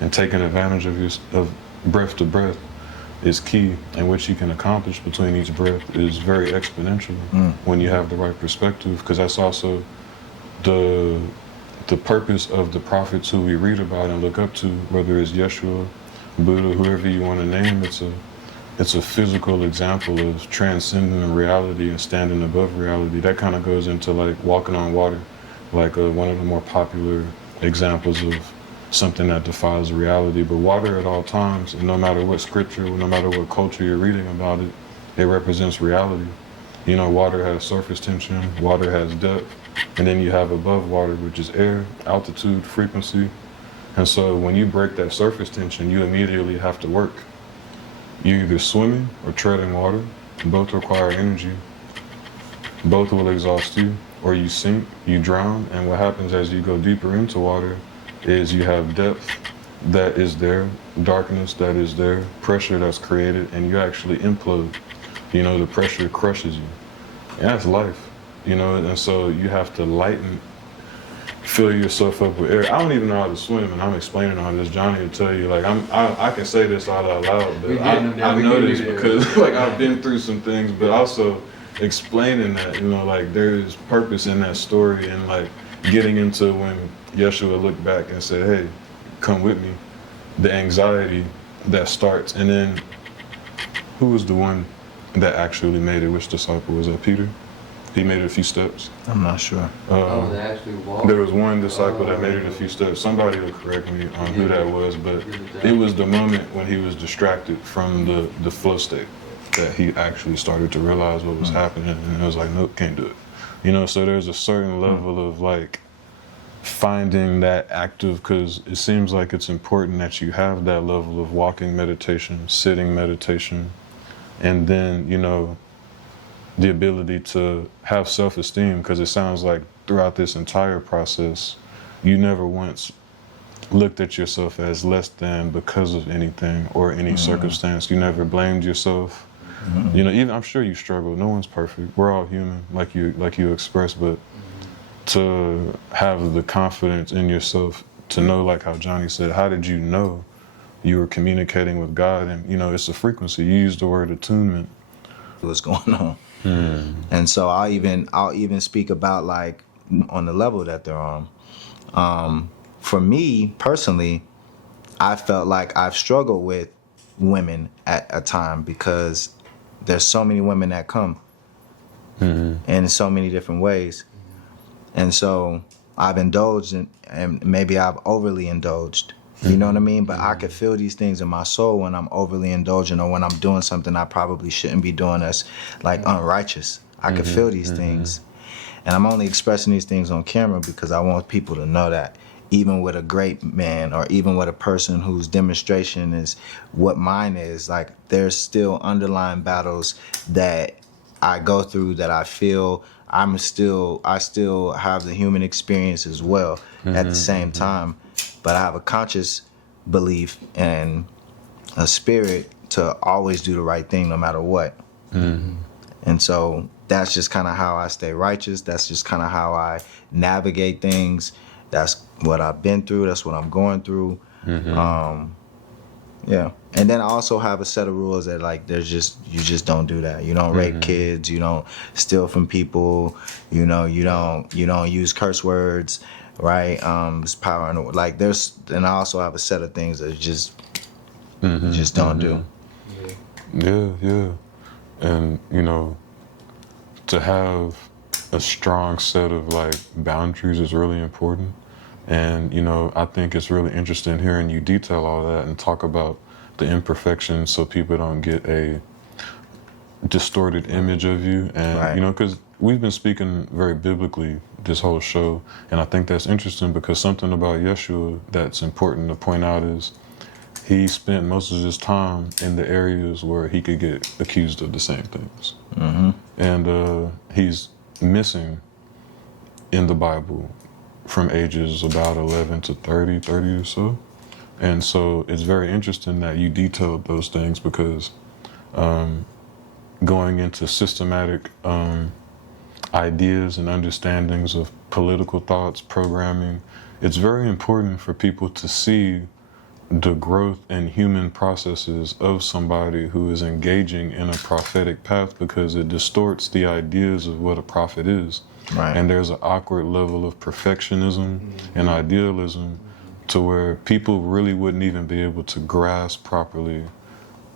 and taking advantage of breath to breath is key, and what you can accomplish between each breath is very exponential when you have the right perspective, because that's also the purpose of the prophets who we read about and look up to, whether it's Yeshua, Buddha, whoever you want to name. It's a physical example of transcending reality and standing above reality. That kind of goes into like walking on water, like one of the more popular examples of something that defies reality. But water at all times, and no matter what scripture, no matter what culture you're reading about it, it represents reality. You know, water has surface tension, water has depth, and then you have above water, which is air, altitude, frequency. And so when you break that surface tension, you immediately have to work. You're either swimming or treading water. Both require energy. Both will exhaust you, or you sink, you drown. And what happens as you go deeper into water is you have depth that is there, darkness that is there, pressure that's created, and you actually implode. You know, the pressure crushes you. And that's life, you know, and so you have to lighten, fill yourself up with air. I don't even know how to swim, and I'm explaining all this. Johnny will tell you, like, I can say this out loud, but I know this because, like, I've been through some things, but also explaining that, you know, like, there's purpose in that story, and, like, getting into when Yeshua looked back and said, hey, come with me, the anxiety that starts. And then who was the one that actually made it? Which disciple? Was that Peter? He made it a few steps. I'm not sure. They actually walked. There was one disciple that made it a few steps. Somebody will correct me on who that was, but it was the moment when he was distracted from the flow state that he actually started to realize what was happening, and it was like, nope, can't do it. You know, so there's a certain level of like finding that active, because it seems like it's important that you have that level of walking meditation, sitting meditation, and then, you know, the ability to have self-esteem, because it sounds like throughout this entire process, you never once looked at yourself as less than because of anything or any circumstance. You never blamed yourself. You know, even I'm sure you struggle. No one's perfect. We're all human, like you expressed, but to have the confidence in yourself to know, like how Johnny said, how did you know you were communicating with God? And, you know, it's a frequency. You used the word attunement. What's going on? And so I'll even speak about, like, on the level that they're on. For me personally, I felt like I've struggled with women at a time, because there's so many women that come in so many different ways. And so I've indulged in, and maybe I've overly indulged. You know what I mean? But I could feel these things in my soul when I'm overly indulging, or when I'm doing something I probably shouldn't be doing that's like unrighteous. I could feel these things. And I'm only expressing these things on camera because I want people to know that even with a great man, or even with a person whose demonstration is what mine is, like, there's still underlying battles that I go through, that I feel I still have the human experience as well at the same time. But I have a conscious belief and a spirit to always do the right thing no matter what. And so that's just kind of how I stay righteous. That's just kind of how I navigate things. That's what I've been through. That's what I'm going through. Yeah. And then I also have a set of rules that, like, you just don't do that. You don't rape kids. You don't steal from people. You know, you don't use curse words, right? It's power and, like, and I also have a set of things that just don't do. Yeah. And, you know, to have a strong set of, like, boundaries is really important, And, I think it's really interesting hearing you detail all that and talk about the imperfections so people don't get a distorted image of you. And, Right. because we've been speaking very biblically this whole show. And I think that's interesting because something about Yeshua that's important to point out is he spent most of his time in the areas where he could get accused of the same things. Mm-hmm. And he's missing in the Bible from ages about 11 to 30 or so. And so it's very interesting that you detailed those things because going into systematic ideas and understandings of political thoughts, programming, it's very important for people to see the growth in human processes of somebody who is engaging in a prophetic path because it distorts the ideas of what a prophet is. Right. And there's an awkward level of perfectionism and idealism to where people really wouldn't even be able to grasp properly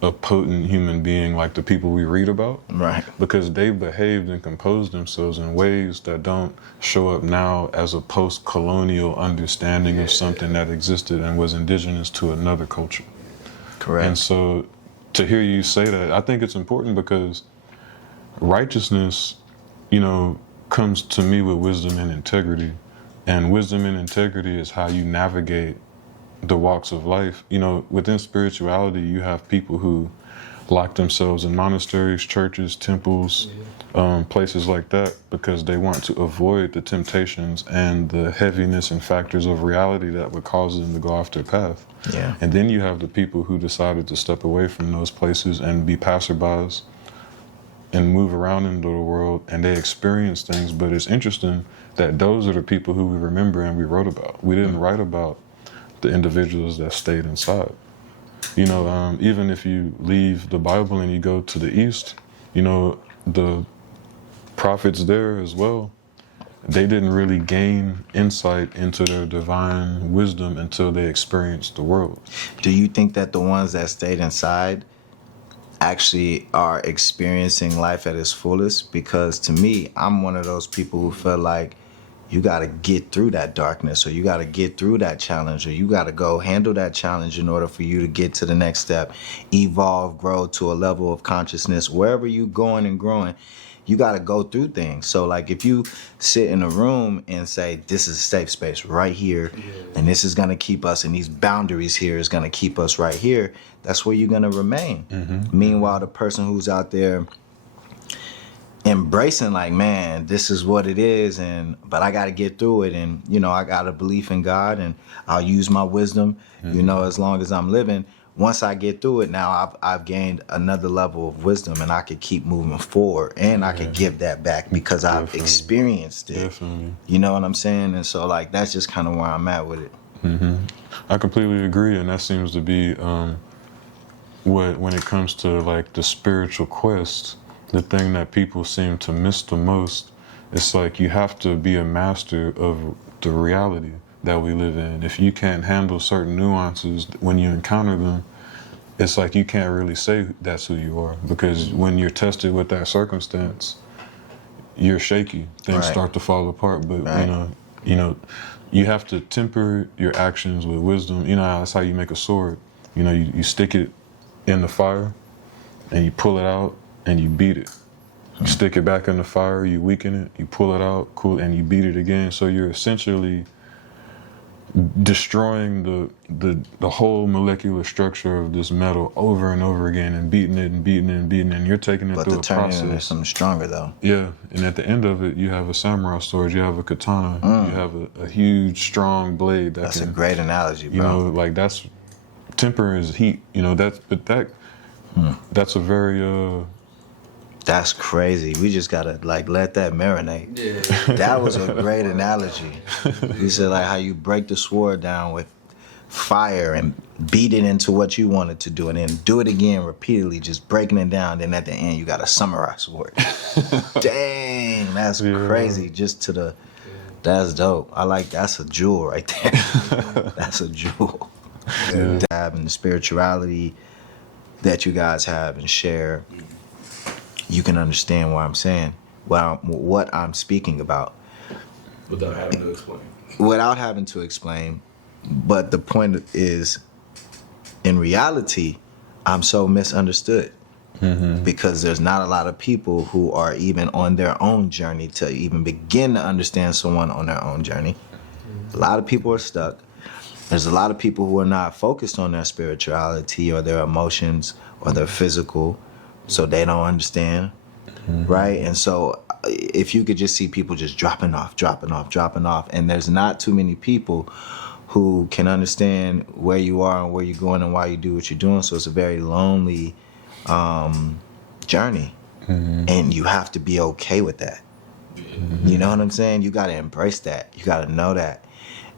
a potent human being like the people we read about. Right. Because they behaved and composed themselves in ways that don't show up now as a post-colonial understanding of something that existed and was indigenous to another culture. Correct. And so to hear you say that, I think it's important because righteousness, comes to me with wisdom and integrity. And wisdom and integrity is how you navigate the walks of life. Within spirituality, you have people who lock themselves in monasteries, churches, temples, places like that, because they want to avoid the temptations and the heaviness and factors of reality that would cause them to go off their path. Yeah. And then you have the people who decided to step away from those places and be passerbys and move around into the world, and they experience things. But it's interesting that those are the people who we remember and we wrote about. We didn't write about the individuals that stayed inside. Even if you leave the Bible and you go to the East, the prophets there as well, they didn't really gain insight into their divine wisdom until they experienced the world. Do you think that the ones that stayed inside actually are experiencing life at its fullest? Because to me, I'm one of those people who feel like you got to get through that darkness, or you got to get through that challenge, or you got to go handle that challenge in order for you to get to the next step, evolve, grow to a level of consciousness. Wherever you going and growing, you got to go through things. So like if you sit in a room and say, this is a safe space right here, and this is going to keep us, and these boundaries here is going to keep us right here, that's where you're going to remain. Mm-hmm. Meanwhile, the person who's out there embracing like, man, this is what it is, but I got to get through it, and I got a belief in God, and I'll use my wisdom, as long as I'm living. Once I get through it, now I've gained another level of wisdom, and I could keep moving forward, and I could give that back because I've experienced it. Definitely. You know what I'm saying? And so like that's just kind of where I'm at with it. Mm-hmm. I completely agree, and that seems to be when it comes to like the spiritual quest, the thing that people seem to miss the most. It's like you have to be a master of the reality that we live in. If you can't handle certain nuances when you encounter them, it's like you can't really say that's who you are, because when you're tested with that circumstance, you're shaky. Things start to fall apart. But you have to temper your actions with wisdom. That's how you make a sword. You stick it in the fire and you pull it out and you beat it. You stick it back in the fire, you weaken it, you pull it out, cool, and you beat it again. So you're essentially destroying the whole molecular structure of this metal over and over again, and beating it and beating it and beating it, and you're taking it through a process. But to turn it into something stronger, though. Yeah, and at the end of it, you have a samurai sword, you have a katana, you have a huge, strong blade. That's a great analogy, bro. Like that's tempering is heat. That's a very That's crazy. We just gotta let that marinate. Yeah. That was a great analogy. You said like how you break the sword down with fire and beat it into what you wanted to do, and then do it again repeatedly, just breaking it down. Then at the end, you got a samurai sword. Dang, that's crazy. That's dope. That's a jewel right there. That's a jewel. Having the spirituality that you guys have and share, you can understand what I'm saying, what I'm speaking about. Without having to explain. without having to explain. But the point is, in reality, I'm so misunderstood because there's not a lot of people who are even on their own journey to even begin to understand someone on their own journey. A lot of people are stuck. There's a lot of people who are not focused on their spirituality or their emotions or their physical, so they don't understand, right? And so if you could just see people just dropping off, and there's not too many people who can understand where you are and where you're going and why you do what you're doing, so it's a very lonely journey, and you have to be okay with that. You know what I'm saying? You got to embrace that. You got to know that.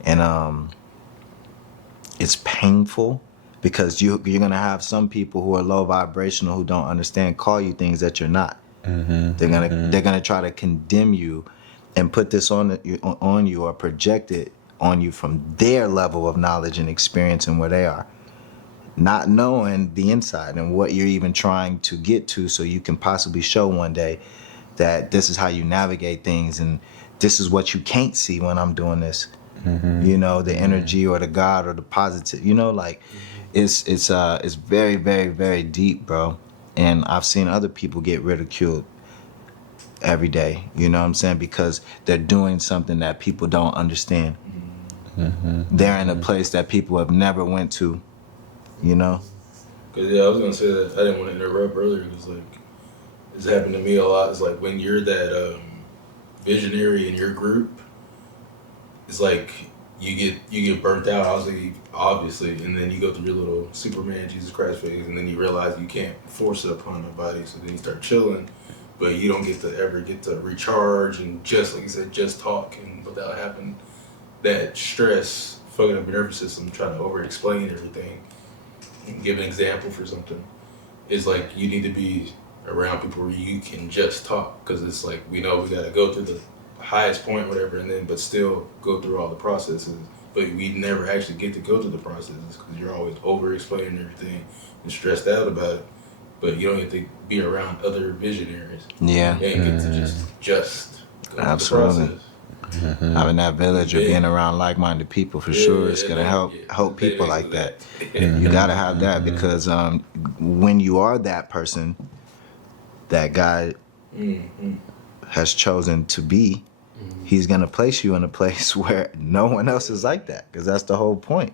And it's painful because you're going to have some people who are low vibrational who don't understand, call you things that you're not. They're gonna try to condemn you and put this on you or project it on you from their level of knowledge and experience and where they are, not knowing the inside and what you're even trying to get to, so you can possibly show one day that this is how you navigate things and this is what you can't see when I'm doing this. You know, the energy or the God or the positive, you know, like it's very, very, very deep, bro. And I've seen other people get ridiculed every day, you know what I'm saying? Because they're doing something that people don't understand. They're in a place that people have never went to, you know? Because, yeah, I was going to say that. I didn't want to interrupt earlier because, like, it's happened to me a lot. It's like when you're that visionary in your group, it's like you get burnt out, obviously, and then you go through your little Superman, Jesus Christ phase, and then you realize you can't force it upon nobody, so then you start chilling, but you don't get to recharge and just, like you said, just talk, and without having that stress fucking up your nervous system, trying to over-explain everything, and give an example for something. It's like you need to be around people where you can just talk, because it's like we know we got to go through the highest point, whatever, and then but still go through all the processes. But we never actually get to go through the processes because you're always over explaining everything and stressed out about it. But you don't get to be around other visionaries. Yeah. You ain't get to just go Absolutely. through the process. Having that village or being around like-minded people for sure is gonna help people like that. You gotta have that because when you are that person that God has chosen to be, He's gonna place you in a place where no one else is like that, because that's the whole point.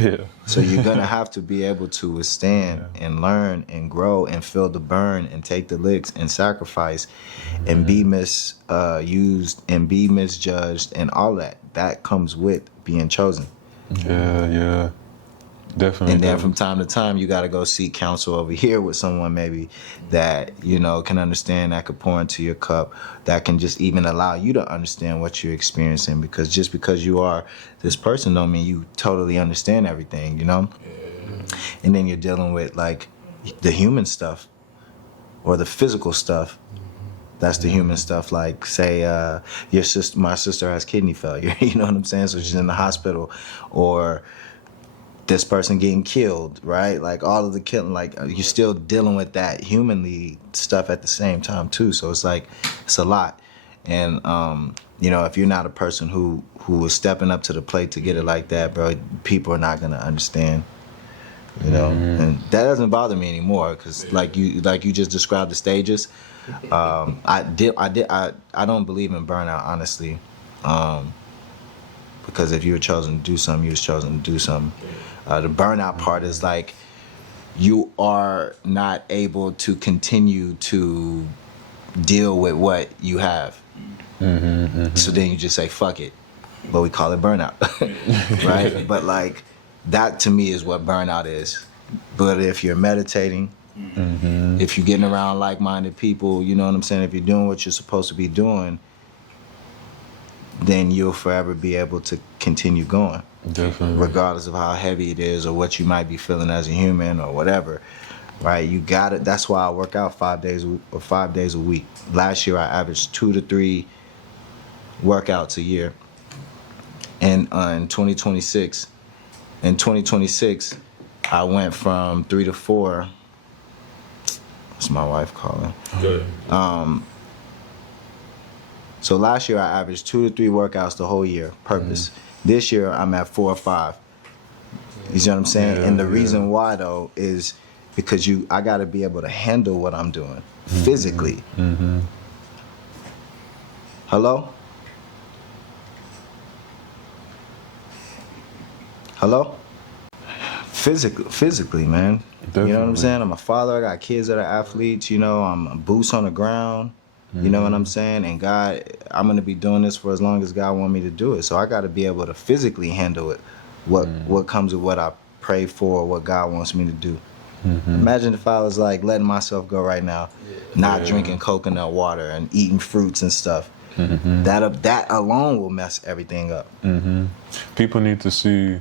Yeah. So you're gonna have to be able to withstand and learn and grow and feel the burn and take the licks and sacrifice and be misused and be misjudged and all that. That comes with being chosen. Yeah. Definitely. And then from time to time, you got to go seek counsel over here with someone maybe that, you know, can understand, that could pour into your cup, that can just even allow you to understand what you're experiencing. Because just because you are this person don't mean you totally understand everything, you know? And then you're dealing with, like, the human stuff or the physical stuff. That's the human stuff. Like, say, my sister has kidney failure, you know what I'm saying? So she's in the hospital, or this person getting killed, right? Like all of the killing, like you're still dealing with that humanly stuff at the same time too. So it's like, it's a lot. And, you know, if you're not a person who is stepping up to the plate to get it like that, bro, people are not gonna understand, you know? And that doesn't bother me anymore, because like you just described the stages. I don't believe in burnout, honestly. Because if you were chosen to do something, you was chosen to do something. The burnout part is like you are not able to continue to deal with what you have. So then you just say, fuck it. But we call it burnout, right? But like that to me is what burnout is. But if you're meditating, if you're getting around like-minded people, you know what I'm saying? If you're doing what you're supposed to be doing, then you'll forever be able to continue going. Definitely. Regardless of how heavy it is or what you might be feeling as a human or whatever, right? You got it. That's why I work out 5 days a week. Last year I averaged 2 to 3 workouts a year. And in 2026, I went from 3 to 4. That's my wife calling. Good. So last year I averaged 2 to 3 workouts the whole year, purpose. This year I'm at 4 or 5. You see what I'm saying? Yeah, And the yeah. reason why though is because I got to be able to handle what I'm doing physically. Hello? Hello? Physically, man. You know what I'm Definitely. saying? I'm a father. I got kids that are athletes. You know, I'm boots on the ground. You know what I'm saying? And God, I'm gonna be doing this for as long as God want me to do it. So I got to be able to physically handle it. What comes with what I pray for, what God wants me to do. Imagine if I was like letting myself go right now, not drinking coconut water and eating fruits and stuff. That alone will mess everything up. People need to see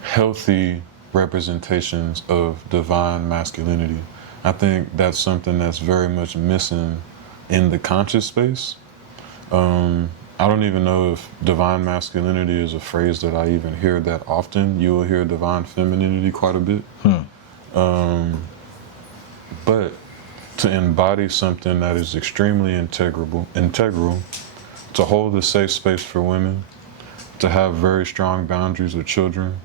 healthy representations of divine masculinity. I think that's something that's very much missing in the conscious space. I don't even know if divine masculinity is a phrase that I even hear that often. You will hear divine femininity quite a bit. But to embody something that is extremely integral, to hold a safe space for women, to have very strong boundaries with children,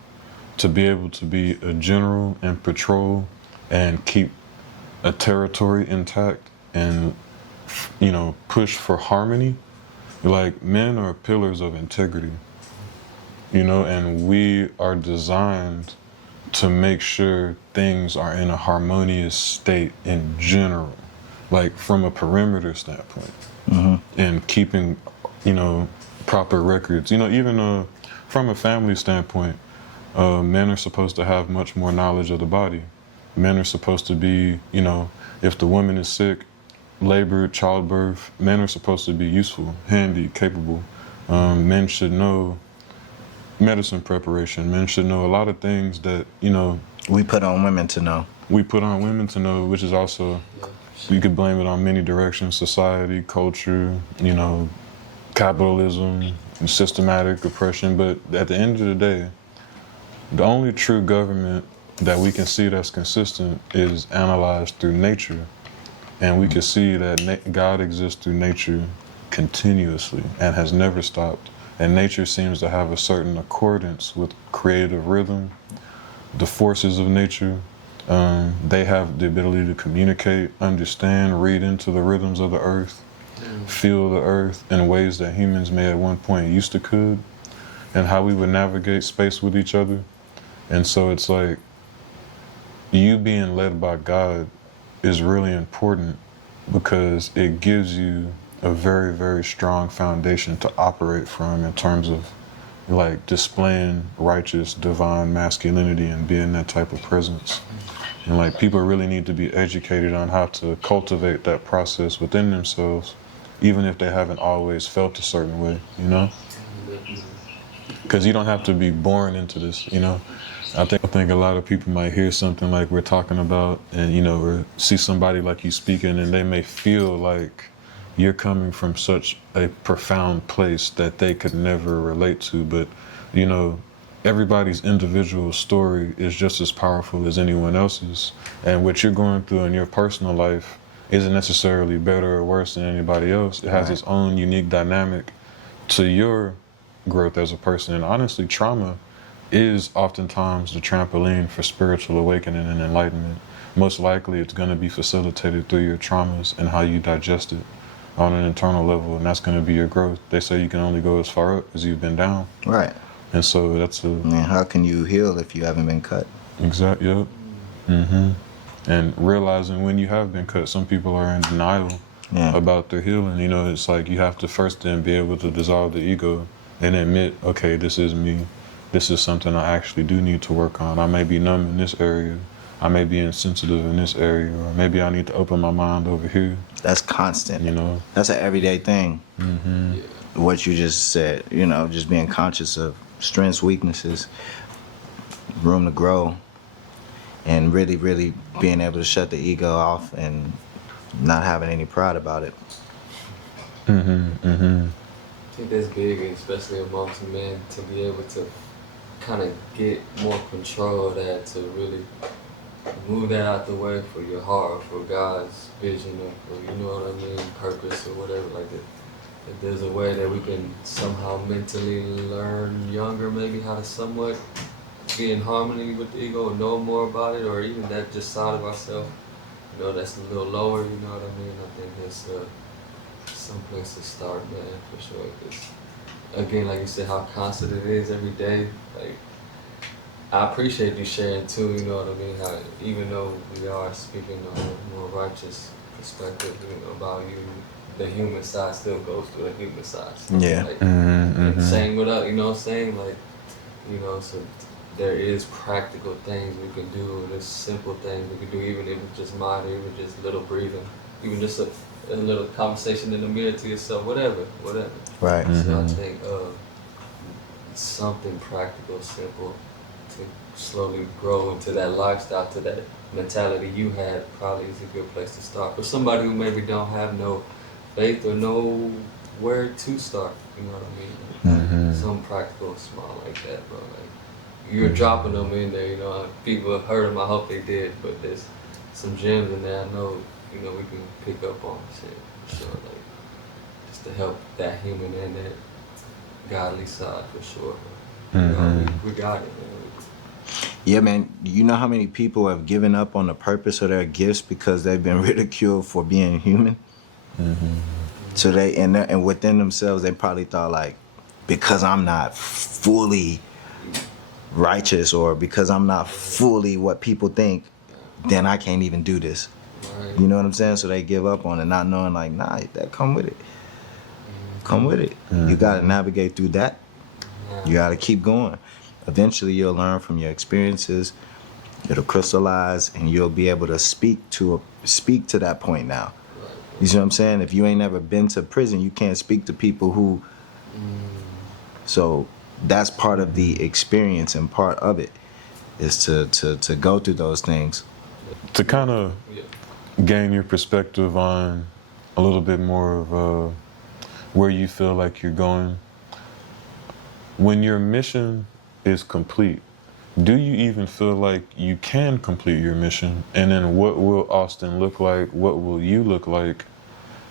to be able to be a general and patrol and keep a territory intact and, you know, push for harmony. Like, men are pillars of integrity, you know, and we are designed to make sure things are in a harmonious state in general, like from a perimeter standpoint, and keeping, you know, proper records. You know, even from a family standpoint, men are supposed to have much more knowledge of the body. Men are supposed to be, you know, if the woman is sick, labor, childbirth, men are supposed to be useful, handy, capable. Men should know medicine preparation. Men should know a lot of things that, you know, We put on women to know. we put on women to know, which is also, you could blame it on many directions: society, culture, you know, capitalism, systematic oppression. But at the end of the day, the only true government that we can see that's consistent is analyzed through nature. And we can see that God exists through nature continuously and has never stopped. And nature seems to have a certain accordance with creative rhythm. The forces of nature, they have the ability to communicate, understand, read into the rhythms of the earth, feel the earth in ways that humans may at one point used to could, and how we would navigate space with each other. And so it's like, you being led by God is really important because it gives you a very, very strong foundation to operate from in terms of like displaying righteous, divine masculinity and being that type of presence. And like, people really need to be educated on how to cultivate that process within themselves, even if they haven't always felt a certain way, you know? Because you don't have to be born into this, you know? I think a lot of people might hear something like we're talking about and, you know, or see somebody like you speaking and they may feel like you're coming from such a profound place that they could never relate to. But, you know, everybody's individual story is just as powerful as anyone else's. And what you're going through in your personal life isn't necessarily better or worse than anybody else. It has its own unique dynamic to your growth as a person. And honestly, trauma is oftentimes the trampoline for spiritual awakening and enlightenment. Most likely it's going to be facilitated through your traumas and how you digest it on an internal level, and that's going to be your growth. They say you can only go as far up as you've been down. Right. And so that's And how can you heal if you haven't been cut? Exact, yep. And realizing when you have been cut, some people are in denial about their healing. You know, it's like you have to first then be able to dissolve the ego and admit, okay, this is me. This is something I actually do need to work on. I may be numb in this area. I may be insensitive in this area, or maybe I need to open my mind over here. That's constant. You know? That's an everyday thing. What you just said, you know, just being conscious of strengths, weaknesses, room to grow, and really, really being able to shut the ego off and not having any pride about it. I think that's big, especially amongst men, to be able to kind of get more control of that, to really move that out the way for your heart, for God's vision, or you know what I mean, purpose or whatever like that. if there's a way that we can somehow mentally learn younger, maybe how to somewhat be in harmony with the ego, know more about it, or even that just side of ourselves, you know, that's a little lower, you know what I mean? I think that's some place to start, man, for sure. 'Cause again, like you said, how constant it is every day. Like, I appreciate you sharing too, you know what I mean? How even though we are speaking on a more righteous perspective, you know, about you, the human side still goes to the human side. So Yeah. like, same with us, you know what I'm saying? Like, you know, so there is practical things we can do, there's simple things we can do, even if it's just minor, even just little breathing, even just a little conversation in the mirror to yourself, whatever. Right. So I think something practical, simple, to slowly grow into that lifestyle, to that mentality you had, probably is a good place to start. For somebody who maybe don't have no faith or know where to start, you know what I mean? Something practical, small like that, bro. Like, you're dropping them in there, you know. People have heard them, I hope they did, but there's some gems in there I know, you know, we can pick up on shit, for sure. Like, just to help that human and that godly side, for sure. You know, we got it, man. Yeah, man. You know how many people have given up on the purpose of their gifts because they've been ridiculed for being human? So they and within themselves, they probably thought like, because I'm not fully righteous or because I'm not fully what people think, then I can't even do this. Right. You know what I'm saying? So they give up on it, not knowing like, nah, that come with it. Come with it. You got to navigate through that. You got to keep going. Eventually, you'll learn from your experiences. It'll crystallize, and you'll be able to speak to that point now. You see what I'm saying? If you ain't never been to prison, you can't speak to people who. So that's part of the experience, and part of it is to go through those things. To kind of gain your perspective on a little bit more of where you feel like you're going. When your mission is complete, do you even feel like you can complete your mission? And then what will Austin look like? What will you look like?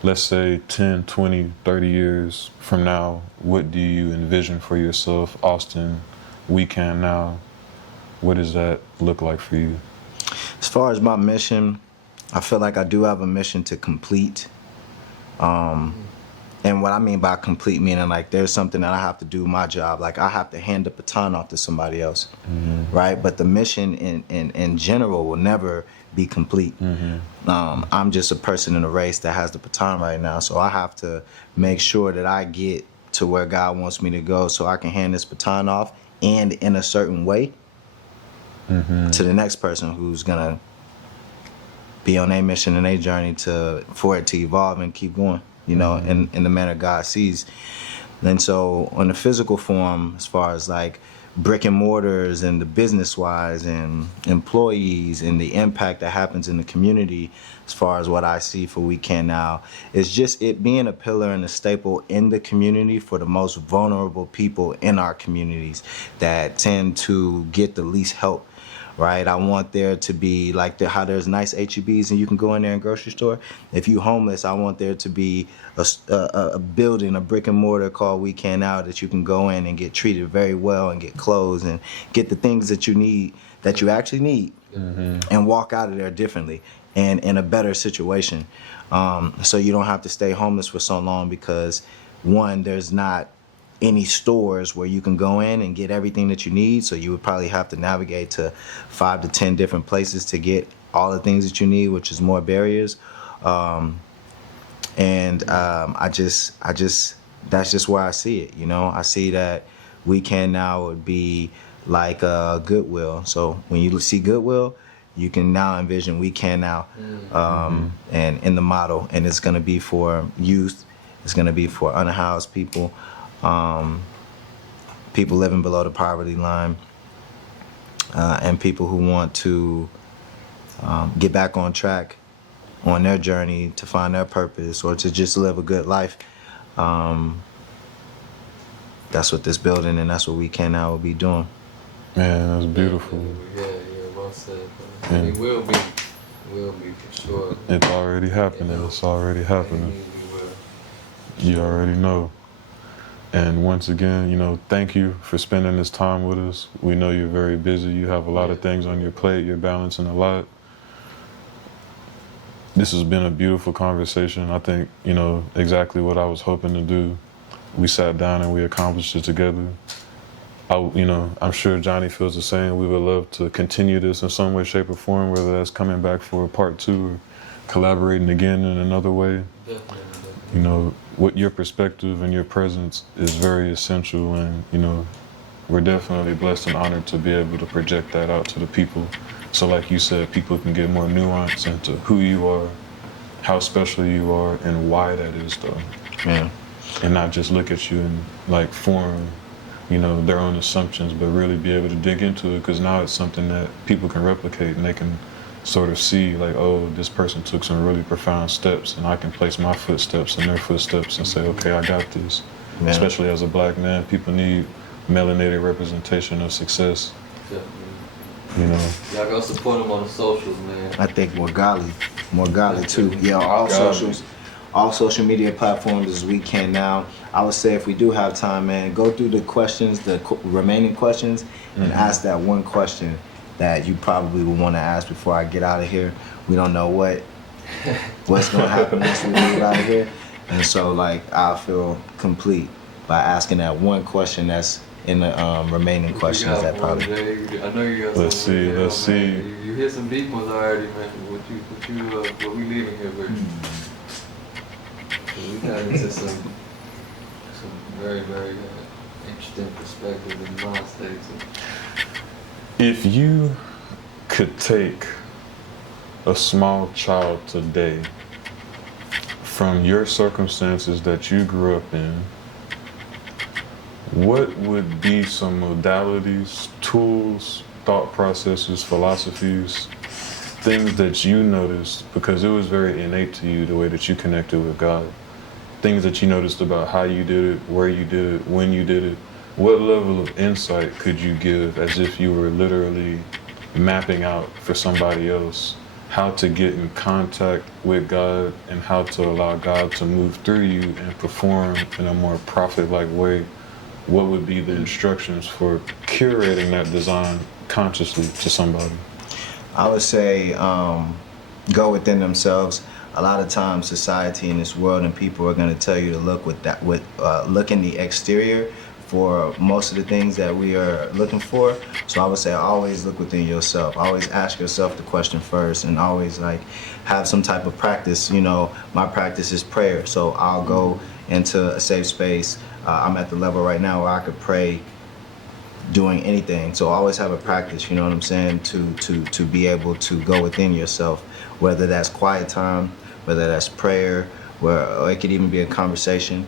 Let's say 10, 20, 30 years from now, what do you envision for yourself, Austin, we can now? What does that look like for you? As far as my mission, I feel like I do have a mission to complete. And what I mean by complete, meaning like there's something that I have to do my job. Like I have to hand the baton off to somebody else, right? But the mission in general will never be complete. I'm just a person in a race that has the baton right now. So I have to make sure that I get to where God wants me to go so I can hand this baton off and in a certain way to the next person who's gonna be on their mission and their journey for it to evolve and keep going, you know, in the manner God sees. And so on the physical form, as far as like brick and mortars and the business wise and employees and the impact that happens in the community, as far as what I see for We Can Now, is just it being a pillar and a staple in the community for the most vulnerable people in our communities that tend to get the least help. Right, I want there to be like how there's nice HEBs and you can go in there in grocery store. If you homeless, I want there to be a building, a brick and mortar called We Can Now that you can go in and get treated very well and get clothes and get the things that you need, that you actually need, and walk out of there differently and in a better situation. So you don't have to stay homeless for so long because, one, there's not any stores where you can go in and get everything that you need, so you would probably have to navigate to 5 to 10 different places to get all the things that you need, which is more barriers. I just that's just where I see it. You know, I see that We Can Now would be like Goodwill. So when you see Goodwill, you can now envision We Can Now, and in the model, and it's going to be for youth, it's going to be for unhoused people. People living below the poverty line, and people who want to get back on track on their journey to find their purpose or to just live a good life. That's what this building and that's what We Can Now will be doing. Man, that's beautiful. Yeah, well said. It will be for sure. It's already happening. It's already happening. You already know. And once again, thank you for spending this time with us. We know you're very busy. You have a lot of things on your plate. You're balancing a lot. This has been a beautiful conversation. I think, exactly what I was hoping to do. We sat down and we accomplished it together. I'm sure Johnny feels the same. We would love to continue this in some way, shape, or form, whether that's coming back for a part 2 or collaborating again in another way. Definitely. What your perspective and your presence is very essential, and we're definitely blessed and honored to be able to project that out to the people. So like you said, people can get more nuance into who you are, how special you are, and why that is, though. Yeah. And not just look at you and form their own assumptions, but really be able to dig into it, because now it's something that people can replicate, and they can sort of see like, oh, this person took some really profound steps, and I can place my footsteps in their footsteps and say, okay, I got this. Yeah. Especially as a black man, people need melanated representation of success. Definitely. Y'all go support them on the socials, man. I think more godly too. Yeah, all social media platforms as we can now. I would say if we do have time, man, go through the questions, the remaining questions, and ask that one question that you probably would want to ask before I get out of here. We don't know what's going to happen once we leave out of here. And so, I'll feel complete by asking that one question that's in the remaining questions that probably. I know you got Let's see. You hit some deep ones already, man. What we leaving here with? We got into some very, very interesting perspectives and mind states. If you could take a small child today from your circumstances that you grew up in, what would be some modalities, tools, thought processes, philosophies, things that you noticed, because it was very innate to you, the way that you connected with God, things that you noticed about how you did it, where you did it, when you did it? What level of insight could you give, as if you were literally mapping out for somebody else how to get in contact with God and how to allow God to move through you and perform in a more prophet-like way? What would be the instructions for curating that design consciously to somebody? I would say go within themselves. A lot of times society in this world and people are going to tell you to look look in the exterior for most of the things that we are looking for. So I would say always look within yourself. Always ask yourself the question first, and always have some type of practice. My practice is prayer. So I'll go into a safe space. I'm at the level right now where I could pray doing anything. So always have a practice, you know what I'm saying, to be able to go within yourself, whether that's quiet time, whether that's prayer, or it could even be a conversation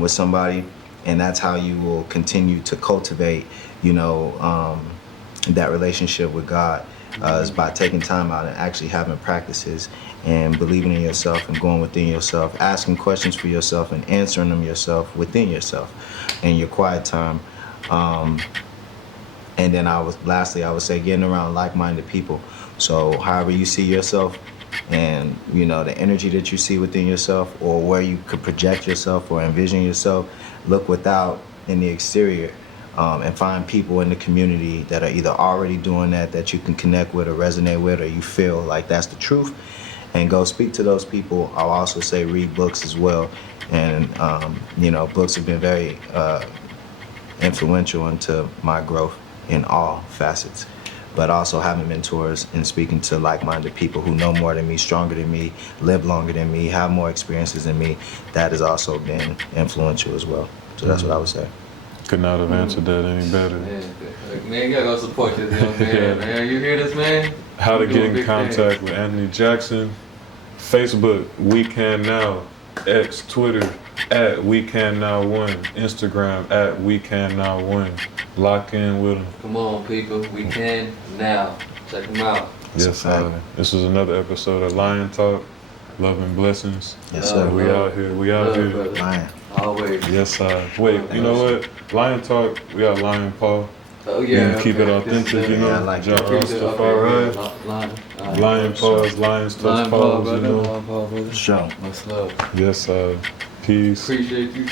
with somebody. And that's how you will continue to cultivate, that relationship with God, is by taking time out and actually having practices and believing in yourself and going within yourself, asking questions for yourself and answering them yourself within yourself in your quiet time. And then lastly, I would say getting around like-minded people. So however you see yourself, and the energy that you see within yourself, or where you could project yourself or envision yourself, look without in the exterior, and find people in the community that are either already doing that you can connect with or resonate with, or you feel like that's the truth, and go speak to those people. I'll also say read books as well, and books have been very influential into my growth in all facets. But also having mentors and speaking to like-minded people who know more than me, stronger than me, live longer than me, have more experiences than me, that has also been influential as well. So that's what I would say. Could not have answered that any better. Man, you gotta go support this young man, man. You hear this, man? How to get in contact with Antony Jackson: Facebook, We Can Now; X, Twitter, @WeCanNow1; Instagram, @WeCanNow1. Lock in with them. Come on, people. We can now. Check them out. Yes, sir. This is another episode of Lion Talk. Love and blessings. Yes, sir. We out here. We out here. Brother. Lion. Always. Yes, sir. Wait, you know what? Lion Talk, we got Lion Paul. Oh, yeah. And keep it authentic, Yeah, I like that. Lion Paws, Lions touch paws, brother. Lion Paw, brother. Sure. Much love. Yes, Peace. Appreciate you.